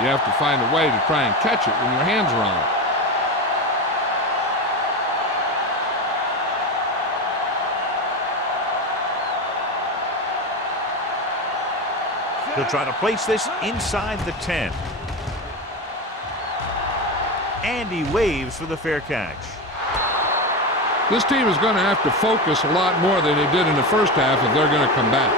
You have to find a way to try and catch it when your hands are on it. He'll try to place this inside the 10. And he waves for the fair catch. This team is going to have to focus a lot more than they did in the first half if they're going to come back.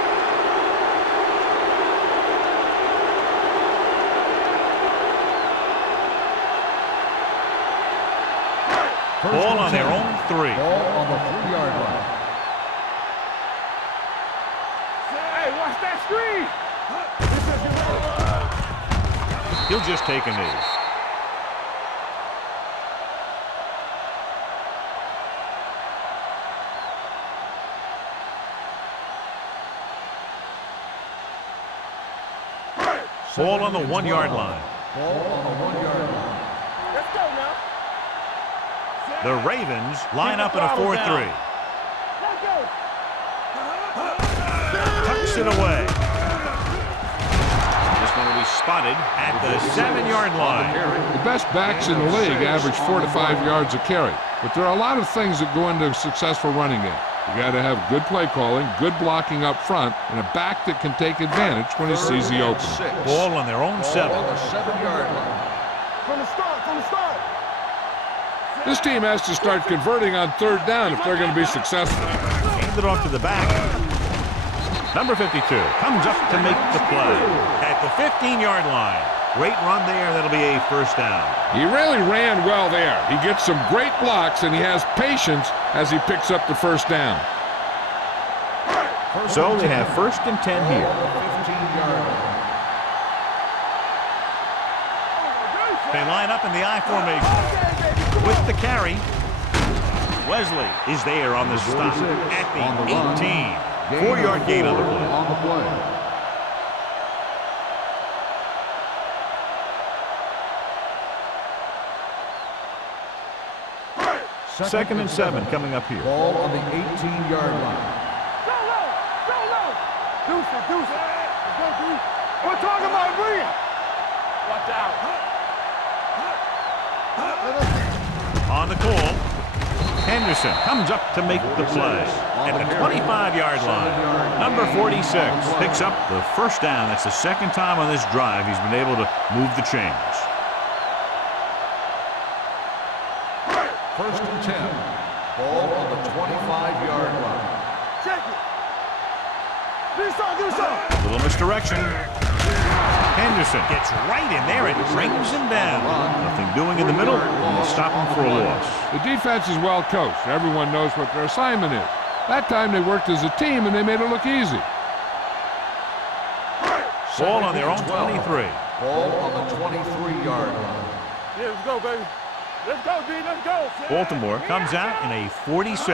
Ball on their own 3. Ball on the 3-yard line. Hey, watch that screen. He'll just take a knee. Ball on the 1-yard line. Ball on the 1-yard line. Let's go now. The Ravens line up in a 4-3. Let's go. Tucks it away. This one will be spotted at the 7-yard line. The best backs in the league average 4 to 5 yards a carry. But there are a lot of things that go into a successful running game. You got to have good play calling, good blocking up front, and a back that can take advantage when he sees the opening. Ball on their own 7. Ball on the 7-yard line. From the start, from the start. This team has to start converting on 3rd down if they're going to be successful. Hand it off to the back. Number 52 comes up to make the play at the 15-yard line. Great run there. That'll be a 1st down. He really ran well there. He gets some great blocks, and he has patience as he picks up the 1st down. So they have 1st and 10 here. 15-yard line. They line up in the I formation. With the carry, Wesley is there on the stop at the 18. 4-yard gain on the play. On the play. Second and 7 coming up here. Ball on the 18-yard line. Go low, go low. Deuce it, deuce it. Let's go, Deuce. We're talking about Bria. Watch out. On the call, Henderson comes up to make the play at the 25-yard line. Number 46 picks up the 1st down. That's the 2nd time on this drive he's been able to move the chains. 1st and 10. Ball on the 25-yard line. Check it. Do something. Little misdirection. Henderson gets right in there and brings him down. Nothing doing in the middle. And they stop him for a loss. The defense is well coached. Everyone knows what their assignment is. That time they worked as a team, and they made it look easy. Ball on their own 23. Ball on the 23-yard line. Yeah, let's go, baby. Let's go, D. Let's go. Baltimore comes out in a 46.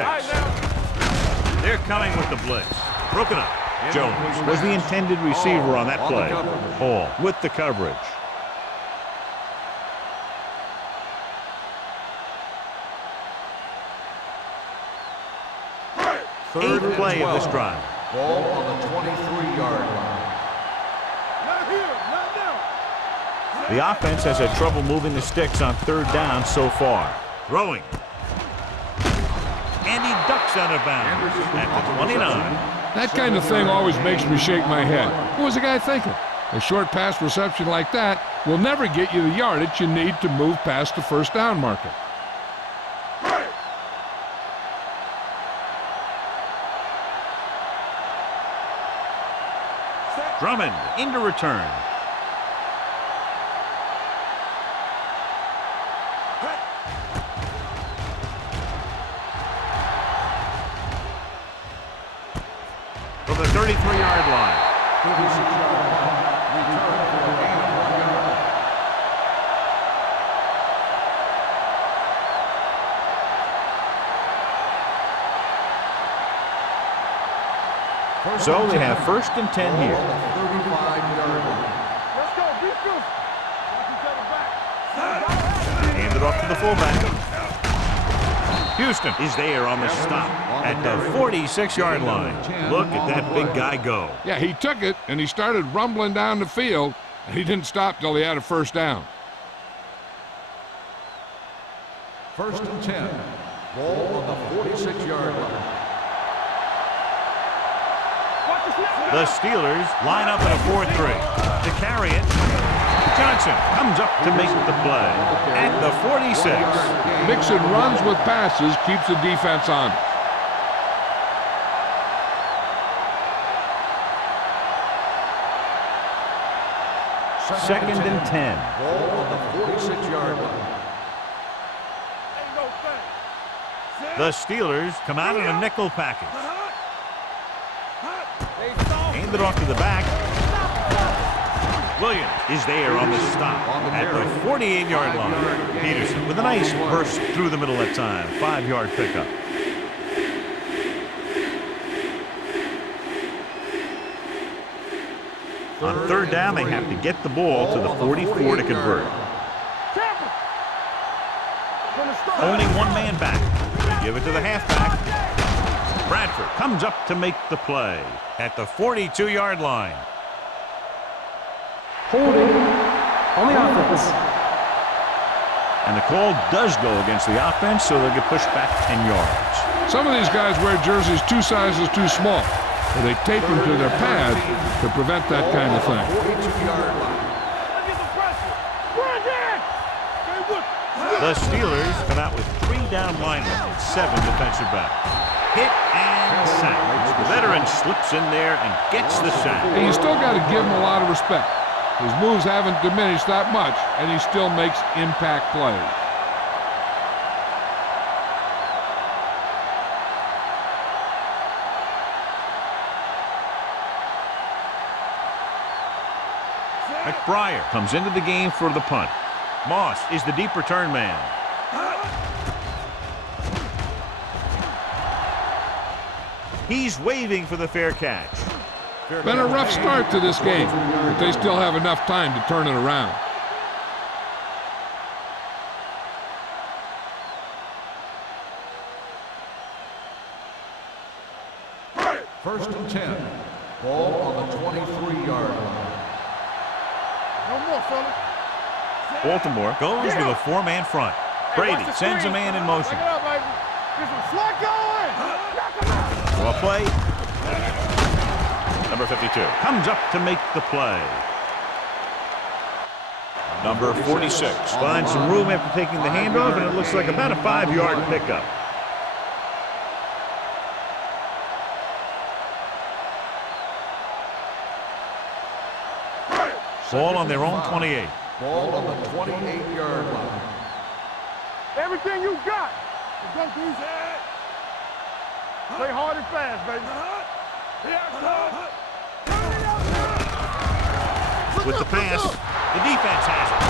They're coming with the blitz. Broken up. Jones was the intended receiver on that play. Hall with the coverage. Eighth play of this drive. Ball on the 23-yard line. Not here, not now. The offense has had trouble moving the sticks on 3rd down so far. Throwing. And he ducks out of bounds at the 29. That kind of thing always makes me shake my head. What was the guy thinking? A short pass reception like that will never get you the yardage you need to move past the 1st down marker. Drummond into return. From the 33-yard line. 36-yard line. Return for a gain of 1 yard. So they have 1st and 10 here. 35-yard line. Let's go, beat Deuce. Watch each other back. Hand it off to the fullback. Houston is there on the stop at the 46-yard line. Look at that big guy go. Yeah, he took it, and he started rumbling down the field, and he didn't stop till he had a 1st down. 1st and 10. Ball on the 46-yard line. Watch the The Steelers line up in a 4-3. To carry it, Johnson comes up to make the play at the 46. Mixing runs with passes keeps the defense on. Second and 10. Ball on the 46-yard line. The Steelers come out in a nickel package. Hand it off to the back. Williams is there on the stop at the 48-yard line. Peterson with a nice burst through the middle that time. 5-yard pickup. On third down, they have to get the ball to the 44 to convert. Only one man back. They give it to the halfback. Bradford comes up to make the play at the 42-yard line. Holding on the offense. And the call does go against the offense, so they'll get pushed back 10 yards. Some of these guys wear jerseys 2 sizes too small, so they tape them to their pads to prevent that kind of thing. 42-yard line. The Steelers come out with 3 down linemen and 7 defensive backs. Hit and sack. The veteran slips in there and gets the sack. And you still got to give him a lot of respect. His moves haven't diminished that much, and he still makes impact plays. McBriar comes into the game for the punt. Moss is the deep return man. He's waving for the fair catch. Been a rough start to this game, but they still have enough time to turn it around. First and 10. Ball on the 23-yard line. No more, fellas. Baltimore goes with a 4-man front. Brady sends a man in motion. Check it out, baby. Get some slack going. Knock him out. For a play. Number 52 comes up to make the play. Number 46 finds some room after taking the handoff, and it looks like about a 5-yard pickup. Ball on their own 28. Ball on the 28-yard line. Everything you got. Go through that. Play hard and fast, baby. With the pass, the defense has it.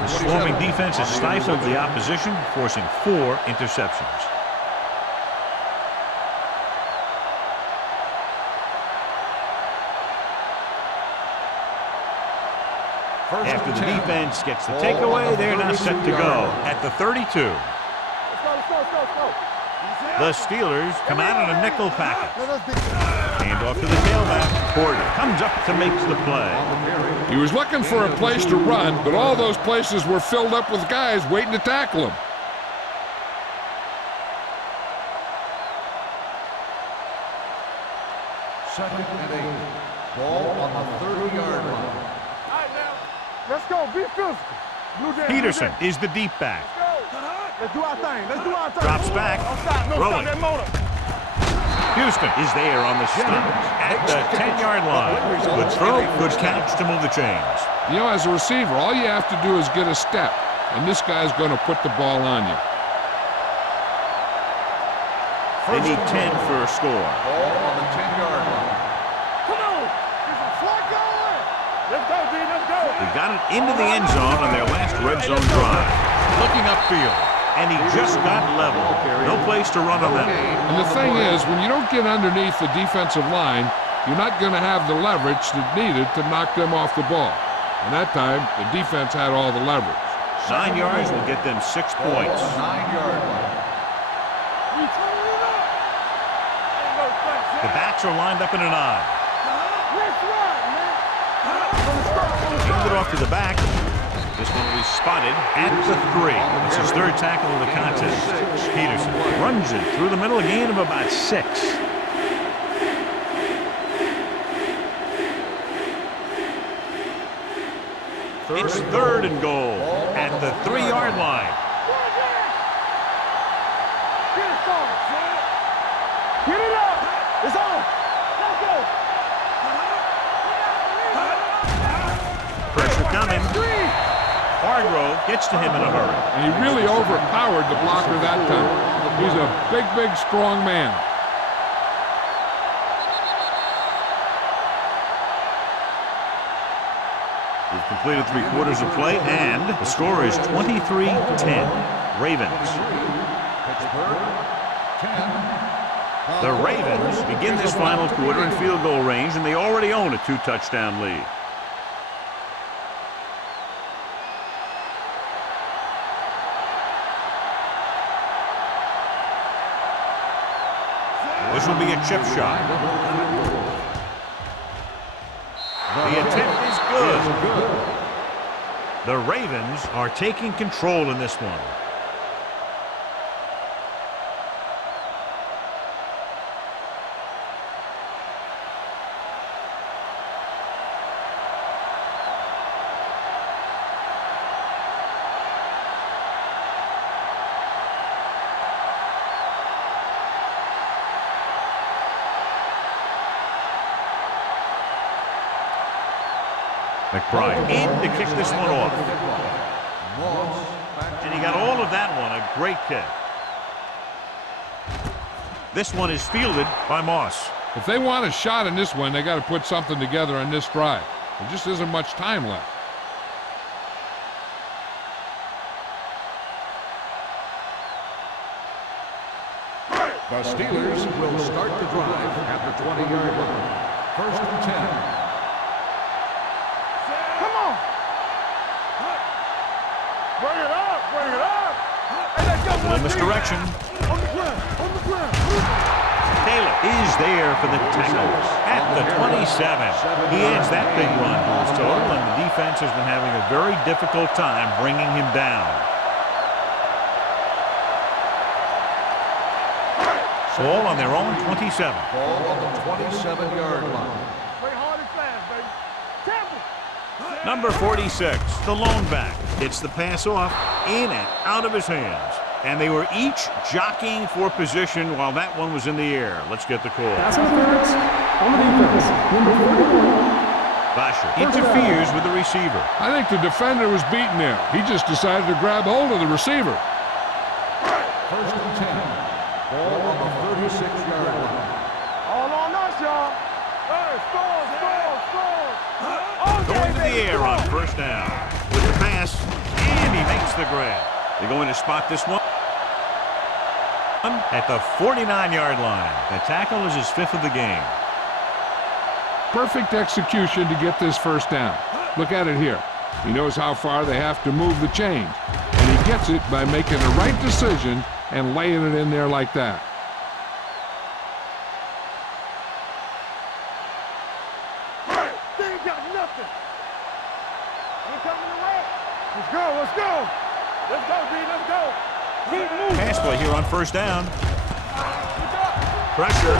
The swarming defense has stifled the opposition, forcing 4 interceptions. After the defense gets the takeaway, they're now set to go at the 32. Let's go. The Steelers come out in a nickel package. Hand off to the tailback. Porter comes up to make the play. He was looking for a place to run, but all those places were filled up with guys waiting to tackle him. Second and 8. Ball on the 30-yard line. Let's go. Be physical. Blue Jays, Peterson Blue Jays. is the deep back. Let's do our thing. Let's do our thing. Drops back. Don't stop. No, Rolling. stop that motor. Houston is there on the stop at the 10-yard line. Good throw, good catch to move the chains. You know, as a receiver, all you have to do is get a step, and this guy's going to put the ball on you. They need 10 for a score. Ball on the 10-yard line. Come on. Get some slack going. Let's go, D. Let's go. They got it into the end zone on their last red zone drive. Looking upfield, and he just got level. No place to run on that one. And the thing is, when you don't get underneath the defensive line, you're not going to have the leverage that's needed to knock them off the ball. And that time, the defense had all the leverage. 9 yards will get them 6 points. 9-yard line. We turn it up. Ain't no thanks. The backs are lined up in an I. Let's ride, man. From the start, from the Hand it start. off to the back. This one will be spotted at the 3. It's his 3rd tackle of the contest. Peterson runs it through the middle, a gain of about 6. It's 3rd and goal at the 3-yard line. Get it up. It's on. Let's go. Pressure coming. Hargrove gets to him in a hurry. And he really overpowered the blocker that time. He's a big, big, strong man. We've completed 3/4 of play, and the score is 23-10. Ravens. The Ravens begin this final quarter in field goal range, and they already own a 2-touchdown lead. This will be a chip shot. The attempt is good. The Ravens are taking control in this one. McBride in to kick this one off. And he got all of that one, a great kick. This one is fielded by Moss. If they want a shot in this one, they got to put something together on this drive. There just isn't much time left. The Steelers will start the drive at the 20-yard line. 1st and 10. Bring it up, bring it up. Hey, let's go. A little misdirection. On the ground, on the ground. Taylor is there for the tackle at the 27. He adds that big run to his total, and the defense has been having a very difficult time bringing him down. Ball on their own 27. Ball on the 27-yard line. Play hard and fast, baby. Temple. Number 46, the lone back, hits the pass off, in and out of his hands. And they were each jockeying for position while that one was in the air. Let's get the call. Pass interference on the defense. Number 41. Basher interferes with the receiver. I think the defender was beaten there. He just decided to grab hold of the receiver. 1st and 10. Ball on the 36-yard line. All on us, y'all. Hey, score. Going to the air on 1st down. With the pass, and he makes the grab. They're going to spot this one at the 49-yard line. The tackle is his 5th of the game. Perfect execution to get this 1st down. Look at it here. He knows how far they have to move the chains, and he gets it by making the right decision and laying it in there like that. They ain't got nothing. Ain't coming away. Let's go, let's go. Let's go, D, let's go. Keep moving. Pass play here on 1st down. Pressure.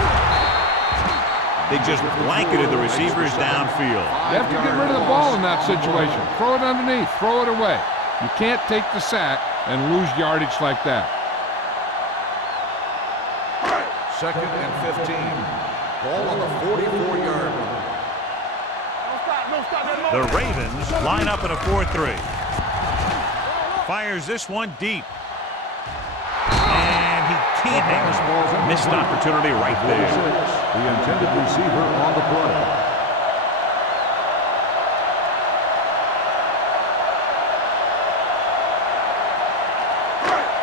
They just blanketed the receivers downfield. You have to get rid of the ball in that situation. Throw it underneath. Throw it away. You can't take the sack and lose yardage like that. 2nd and 15. Ball on the 44-yard line. Don't stop that The moment. Ravens line up in a 4-3. Fires this one deep. And he can't hang this ball. Missed opportunity right there. The intended receiver on the play.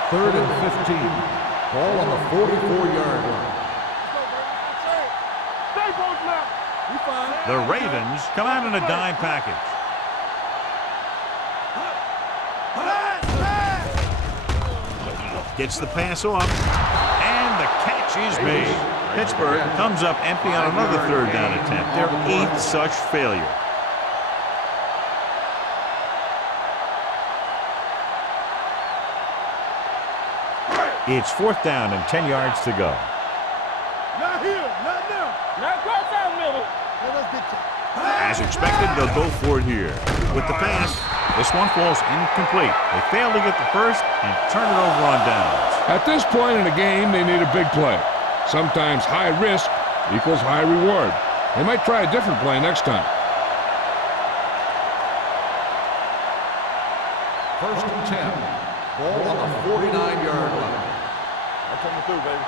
3rd and 15. Ball on the 44-yard line. Stay both left. You fine. The Ravens come out in a dime package. Gets the pass off, and the catch is made. Pittsburgh comes up empty on another 3rd down attempt. Their 8th such failure. It's 4th down and 10 yards to go. Not here, not now. Not across our middle. Hey, let's get you. As expected, they'll go for it here. With the pass, this one falls incomplete. They fail to get the first and turn it over on downs. At this point in the game, they need a big play. Sometimes high risk equals high reward. They might try a different play next time. First and 10. Ball on the 49-yard line. I'm coming through, baby.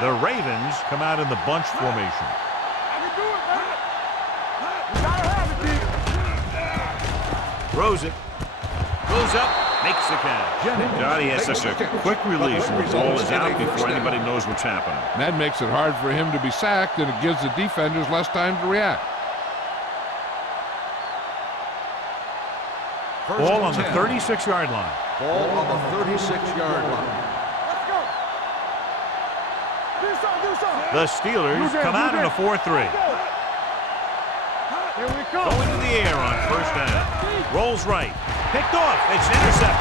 The Ravens come out in the bunch formation. I can do it, man. You gotta have it, D. Throws it. Goes up. Makes the catch. Johnny has such a quick release and the ball is out before anybody knows what's happening. That makes it hard for him to be sacked, and it gives the defenders less time to react. Ball on the 36-yard line. Ball on the 36-yard line. Let's go. Do something. The Steelers come out in a 4-3. Here we come. Going to the air on first down. Rolls right. Picked off. It's intercepted.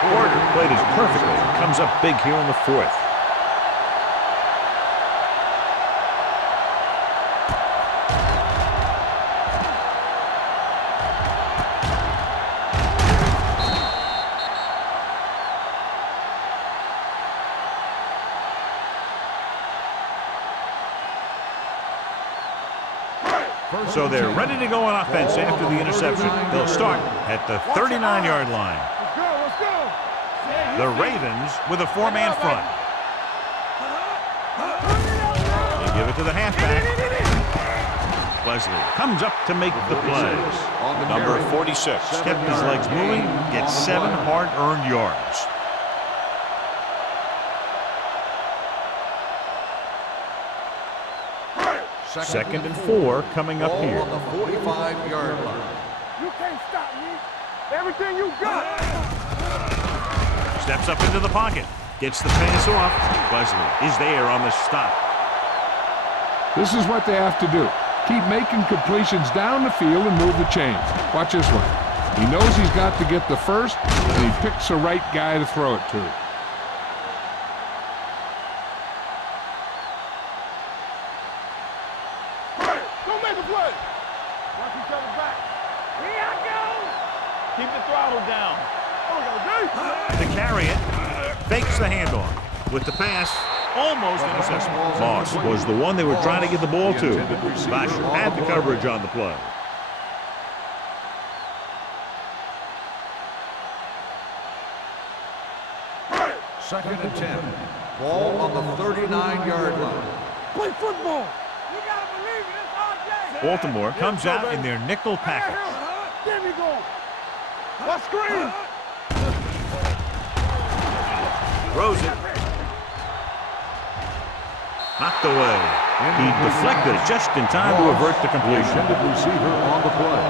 Porter played it perfectly. Comes up big here in the fourth. So they're ready to go on offense after the interception. They'll start at the 39-yard line. Let's go. The Ravens with a four-man front. They give it to the halfback. Wesley comes up to make the play. Number 46 kept his legs moving, gets 7 hard-earned yards. Second and 4 coming up here. On the 45-yard line. You can't stop me. Everything you got. Steps up into the pocket. Gets the pass off. Wesley is there on the stop. This is what they have to do. Keep making completions down the field and move the chains. Watch this one. He knows he's got to get the first, and he picks the right guy to throw it to. Don't make a play. Watch each other back. Here I go. Keep the throttle down. To carry it, fakes the handoff. With the pass, almost intercepted. Moss was the one they were trying to get the ball to. Basher had the coverage on the play. Second and 10. Ball on the 39-yard line. Play football. You gotta believe it. It's RJ. Baltimore comes out in their nickel package. There we go. Let's screen. Throws it. Knocked away. He deflected it just in time to avert the completion. Intended receiver on the play.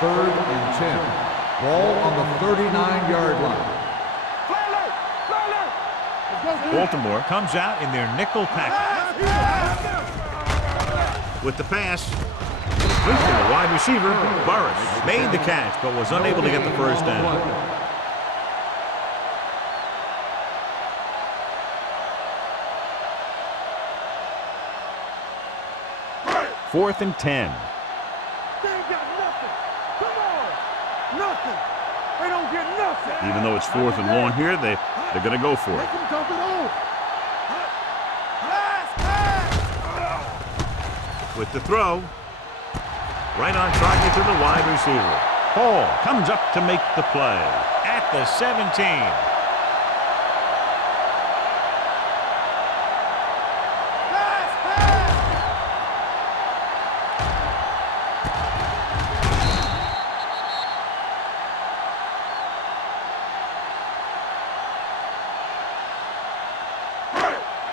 Third and 10. Ball on the 39-yard line. Baltimore comes out in their nickel package. With the pass, the wide receiver, Burris, made the catch but was unable to get the first down. Fourth and 10. They ain't got nothing. Come on. Nothing. They don't get nothing. Even though it's fourth and long here, they're going to go for it. Make them dump it off. With the throw, right on target to the wide receiver. Hall comes up to make the play at the 17.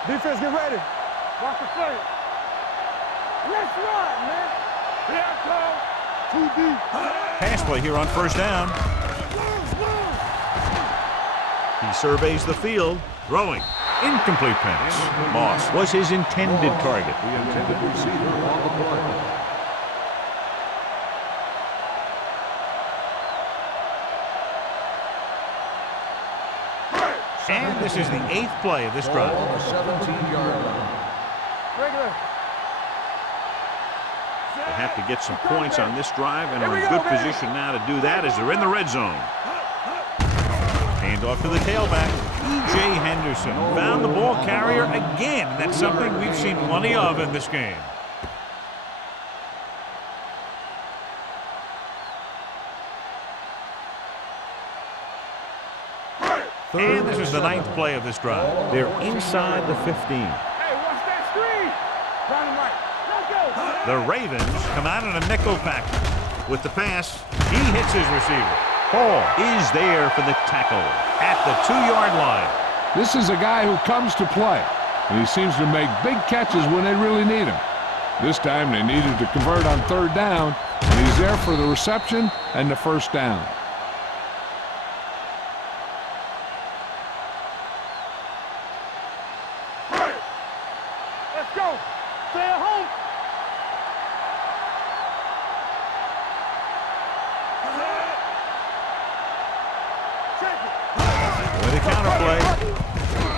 Defense, get ready. Watch the play. Let's run, man. Here I come. 2 deep. Pass play here on first down. He surveys the field, throwing. Incomplete pass. Moss was his intended target. The intended receiver on the play. this is the 8th play of this drive. On the 17-yard line. Regular. They have to get some points on this drive and are in good position now to do that as they're in the red zone. Hand off to the tailback. E.J. Henderson found the ball carrier again. That's something we've seen plenty of in this game. And this is the 9th play of this drive. They're inside the 15. Hey, watch that screen. Dynamite. Let's go. The Ravens come out in a nickel package. With the pass, he hits his receiver. Hall is there for the tackle at the 2-yard line. This is a guy who comes to play, and he seems to make big catches when they really need him. This time they needed to convert on 3rd down, and he's there for the reception and the 1st down. Let's go. Stay at home. With a counterplay,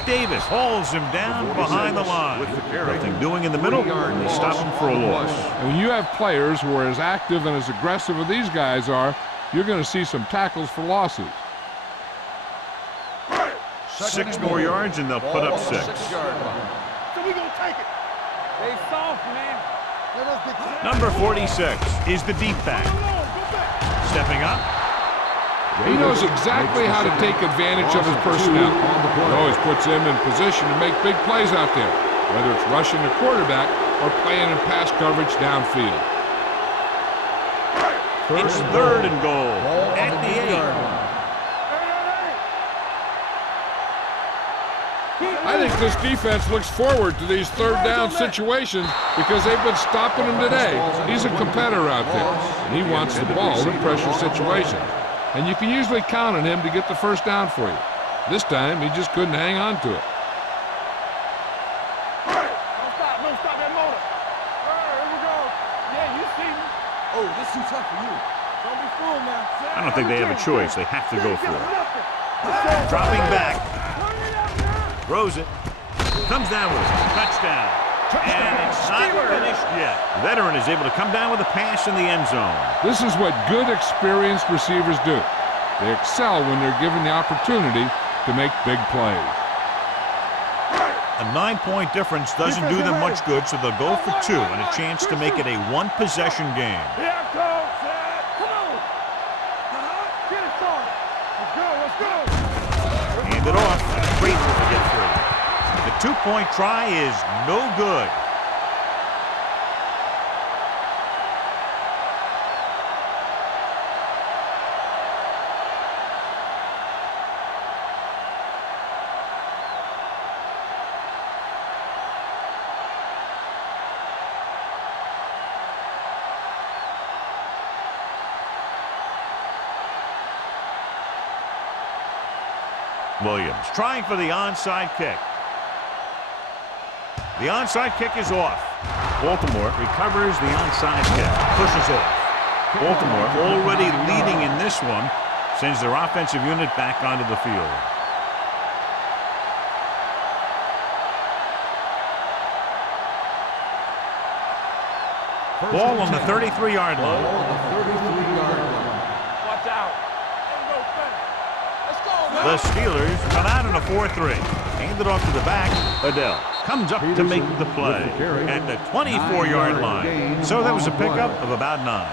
Davis hauls him down behind the line. Nothing doing in the middle, and they stop him for a loss. And when you have players who are as active and as aggressive as these guys are, you're going to see some tackles for losses. 6 more yards, and they'll put up 6. So we gonna take it. They soft, man. Let us get Number 46 is the deep back. Stepping up. He knows exactly how to take advantage of his personnel. He always puts them in position to make big plays out there, whether it's rushing the quarterback or playing in pass coverage downfield. It's 3rd and goal at the 8. I think this defense looks forward to these 3rd down situations because they've been stopping him today. He's a competitor out there, and he wants the ball in pressure situations. And you can usually count on him to get the 1st down for you. This time, he just couldn't hang on to it. Don't stop that motor. Here we go. Yeah, you see me. Oh, this too tough for you. Don't be fooled now. I don't think they have a choice. They have to go for it. Dropping back. Throws it. Comes down with it. Touchdown. And it's not finished yet. The veteran is able to come down with a pass in the end zone. This is what good, experienced receivers do. They excel when they're given the opportunity to make big plays. A 9-point difference doesn't do them much good, so they'll go for 2 and a chance to make it a 1-possession game. Yeah, come on. Get it started. Let's go. Hand it off. Grateful to get through. The 2-point try is no good. Williams trying for the onside kick. The onside kick is off. Baltimore recovers the onside kick, pushes off. Baltimore already leading in this one, sends their offensive unit back onto the field. Ball on the 33-yard line. Watch out. Let's go, man. The Steelers come out in a 4-3. Handed off to the back. Adele comes up to make the play at the 24-yard line. So that was a pickup of about 9.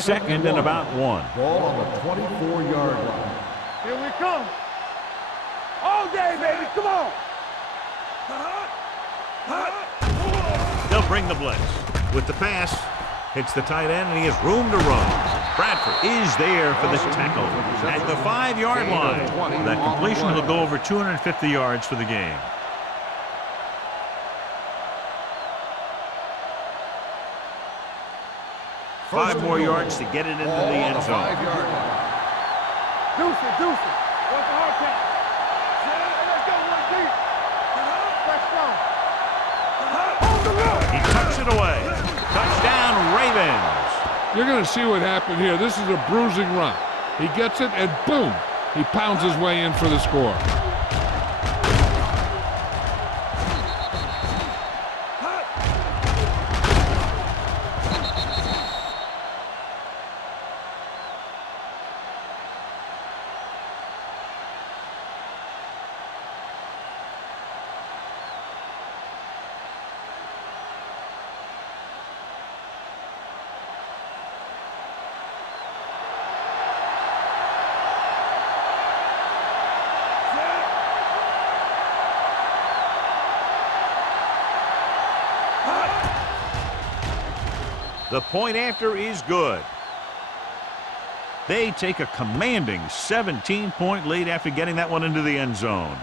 Second and about 1. Ball on the 24-yard line. Here we come. All day, baby. Come on. They'll bring the blitz. With the pass, hits the tight end, and he has room to run. Bradford is there for the tackle at the 5-yard line. That completion will go over 250 yards for the game. Five more yards to get it into the end zone. Deuce it. What's the hard count? Let's go, one deep. Let's go. Hold the rope. He tucks it away. Touchdown, Ravens. You're going to see what happened here. This is a bruising run. He gets it, and boom, he pounds his way in for the score. The point after is good. They take a commanding 17-point lead after getting that one into the end zone.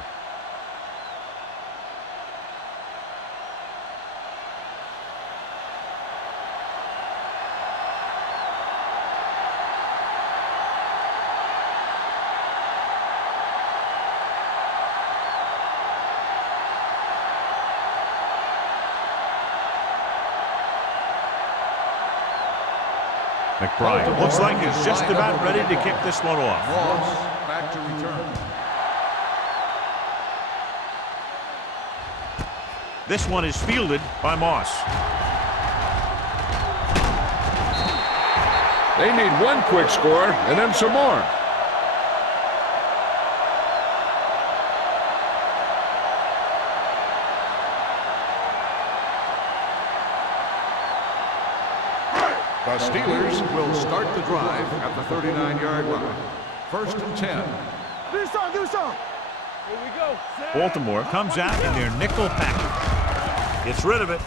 McBride looks like he's just about ready to kick this one off. Moss back to return. This one is fielded by Moss. They need one quick score and then some more. The Steelers will start the drive at the 39-yard line. First and 10. Do something. Here we go. Baltimore comes out in their nickel package. Gets rid of it.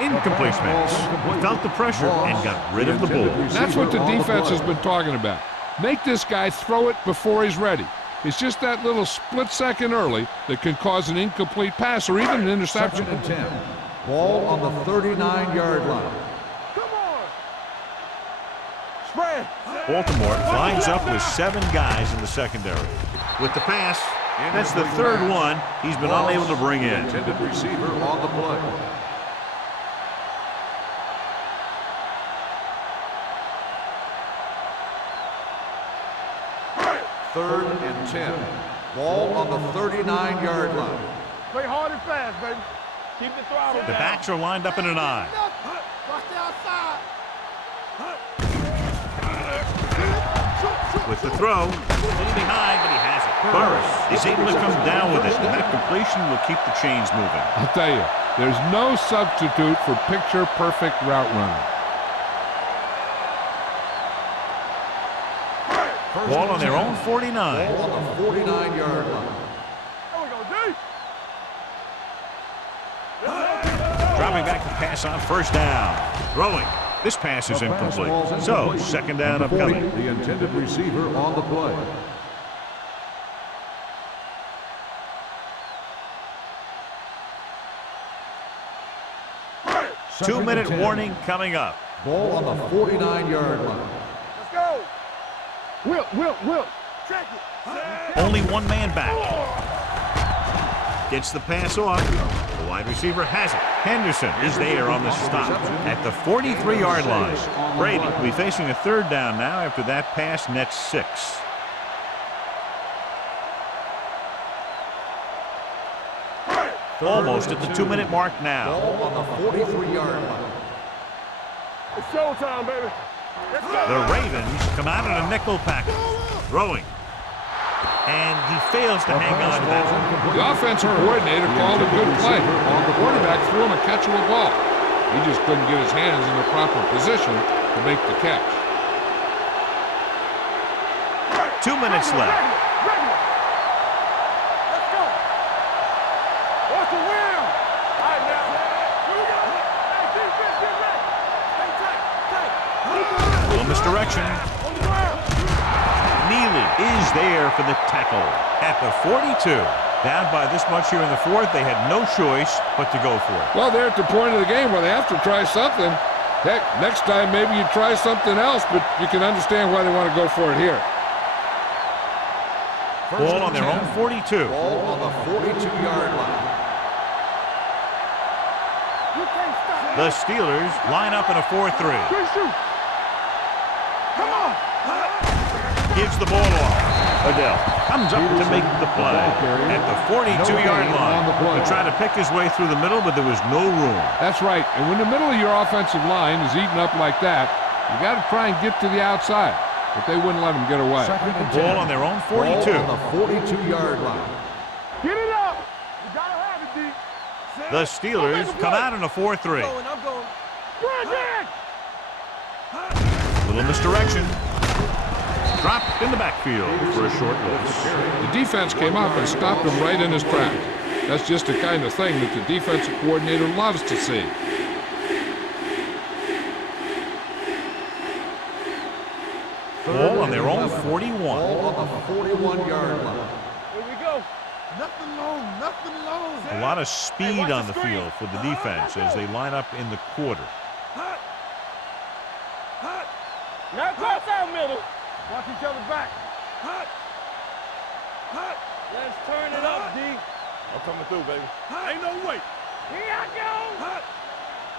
Incomplete pass. Without the pressure and got rid of the ball. That's what the defense has been talking about. Make this guy throw it before he's ready. It's just that little split second early that can cause an incomplete pass or even an interception. Second and 10. Ball on the 39-yard line. Baltimore lines up with 7 guys in the secondary. With the pass, that's the third one he's been unable to bring in. Intended receiver on the play. Third and 10. Ball on the 39-yard line. Play hard and fast, baby. Keep the throttle down. The backs are lined up in an I. Watch the outside. With the throw, a little behind, but he has it. Burris is able to come down with it, and that completion will keep the chains moving. I'll tell you, there's no substitute for picture-perfect route running. Ball on their own 49. Ball on the 49-yard line. There we go, D. Dropping back to pass on first down. Throwing. This pass is incomplete. So, second down upcoming. The intended receiver on the play. Two-minute warning coming up. Ball on the 49-yard line. Let's go. Will. Check it. Only one man back. Gets the pass off. The wide receiver has it. Henderson is there on the stop at the 43-yard line. Brady will be facing a third down now after that pass nets 6. Almost at the 2-minute mark now. Ball on the 43-yard line. It's showtime, baby. Let's go. The Ravens come out in a nickel package. Throwing. And he fails to hang on to that. The offensive coordinator called a good play. The quarterback threw him a catchable ball. He just couldn't get his hands in the proper position to make the catch. 2 minutes left. Regular. Let's go. What's the wheel? All right, now. Here we go. Hey, defense, get ready. Stay tight. Little misdirection. On the ground. Neely is there for the tackle at the 42. Down by this much here in the fourth, they had no choice but to go for it. Well, they're at the point of the game where they have to try something. Heck, next time maybe you try something else, but you can understand why they want to go for it here. Ball on their own 42. Ball on the 42-yard line. You can't stop. The Steelers line up in a 4-3. Good shoot. Come on. Gives the ball off. Odell comes up to make the play at the 42-yard line. He tried to pick his way through the middle, but there was no room. That's right. And when the middle of your offensive line is eaten up like that, you got to try and get to the outside. But they wouldn't let him get away. Ball on their own 42. Ball on the 42-yard line. Get it up. You gotta have it, D. The Steelers come out in a 4-3. I'm going. Bring Little misdirection. Dropped in the backfield for a short loss. The defense came up and stopped him right in his tracks. That's just the kind of thing that the defensive coordinator loves to see. Ball on their own 41. Ball on the 41-yard line. Here we go. Nothing long. A lot of speed on the field for the defense as they line up in the quarter. Now cross out middle. Watch each other back. Let's turn it up, D. I'm coming through, baby. Ain't no way. Here I go.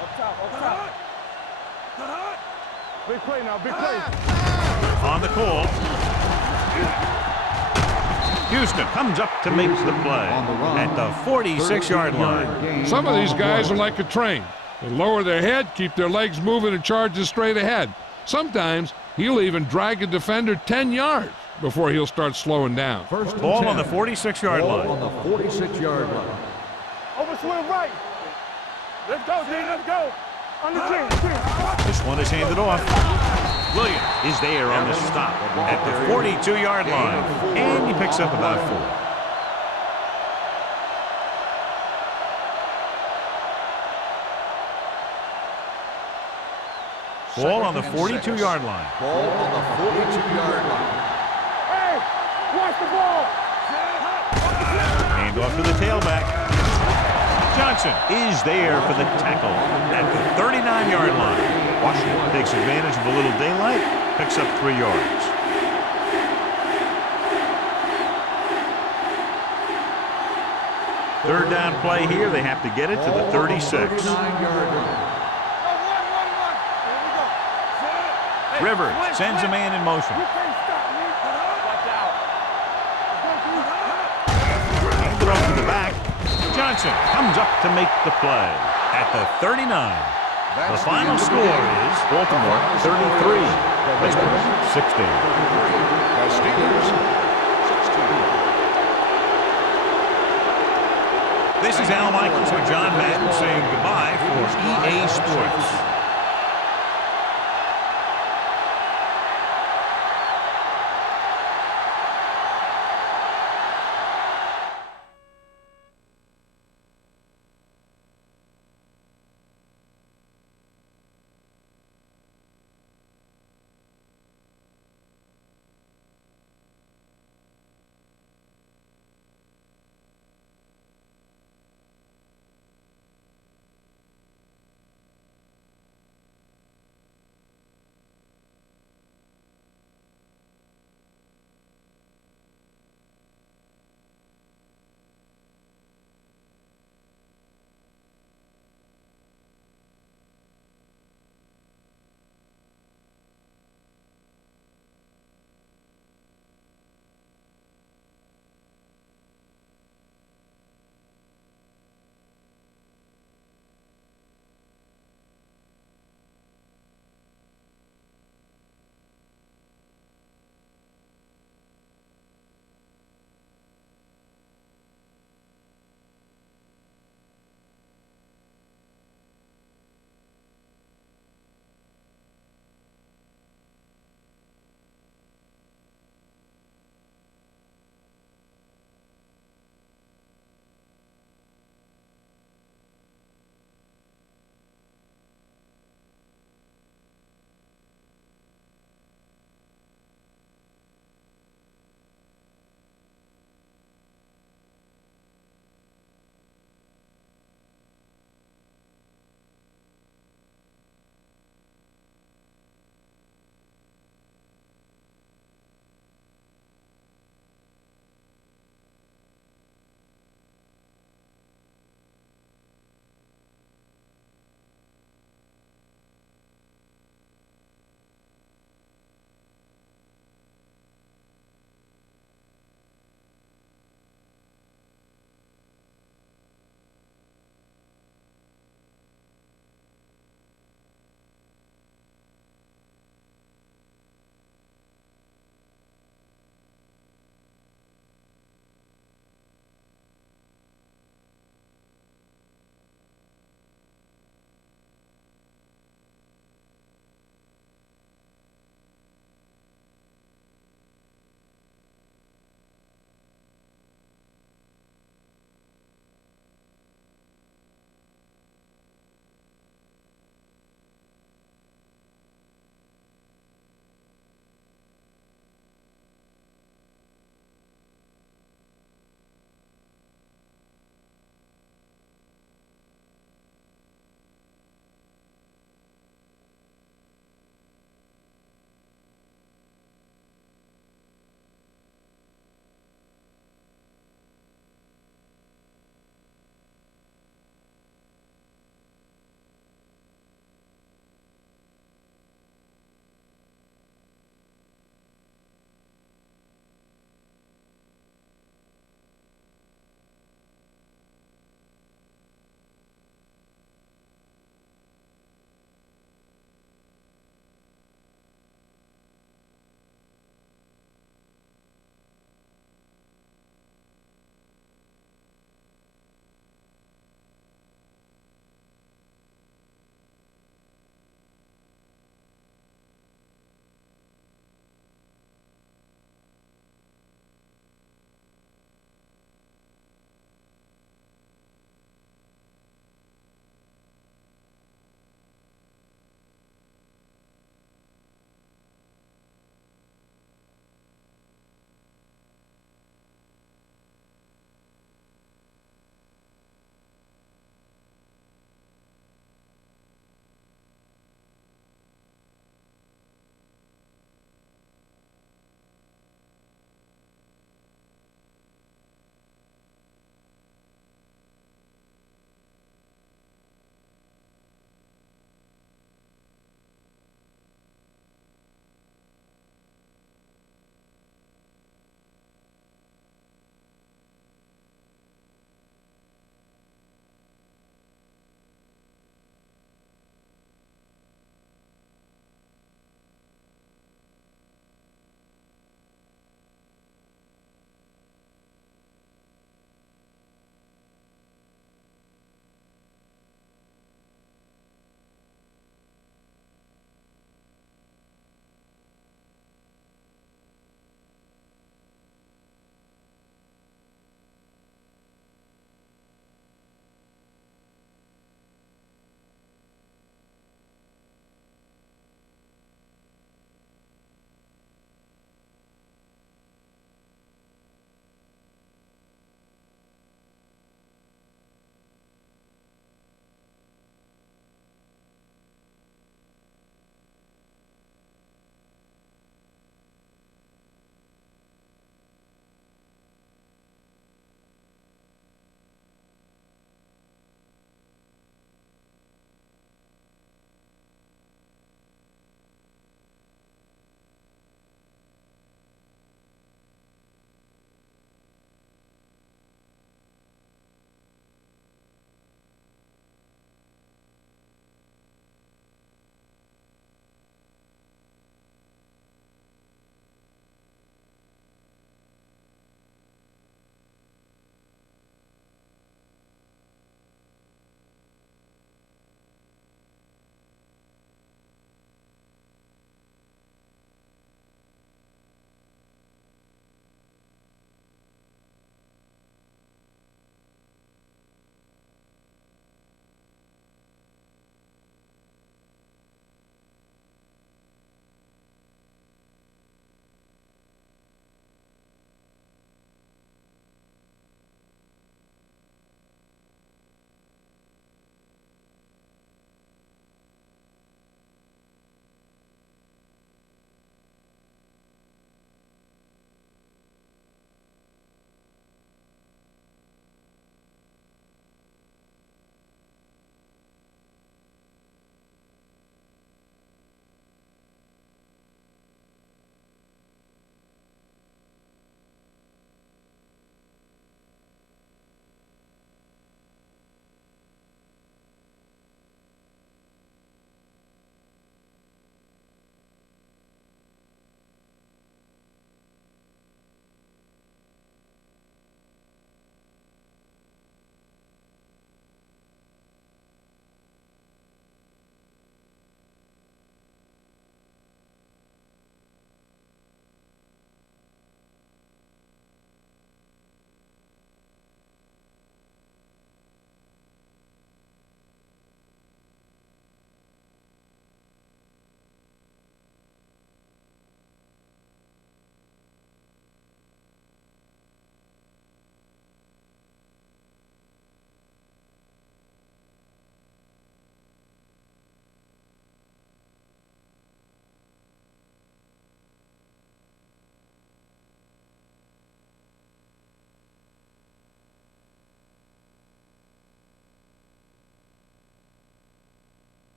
Up top. Big play now, big play. On the call. Houston comes up to make the play at the 46-yard line. Some of these guys are like a train. They lower their head, keep their legs moving, and charge straight ahead. Sometimes he'll even drag a defender 10 yards before he'll start slowing down. Ball on the 46-yard line. On the 46-yard line. Over swing right. Let's go, D. Let's go. On the 10. This one is handed off. Williams is there on the stop at the 42-yard line, and he picks up about 4. Ball on the 42-yard line. Ball on the 42-yard line. Hey, watch the ball. Hand off to the tailback. Johnson is there for the tackle at the 39-yard line. Washington takes advantage of a little daylight, picks up 3 yards. Third down play here. They have to get it to the 36. 39-yard line. Rivers sends a man in motion. Throw to the back. Johnson comes up to make the play at the 39. The final score is Baltimore 33, Pittsburgh 16. The Steelers 16. This is Al Michaels with John Madden saying goodbye for EA Sports.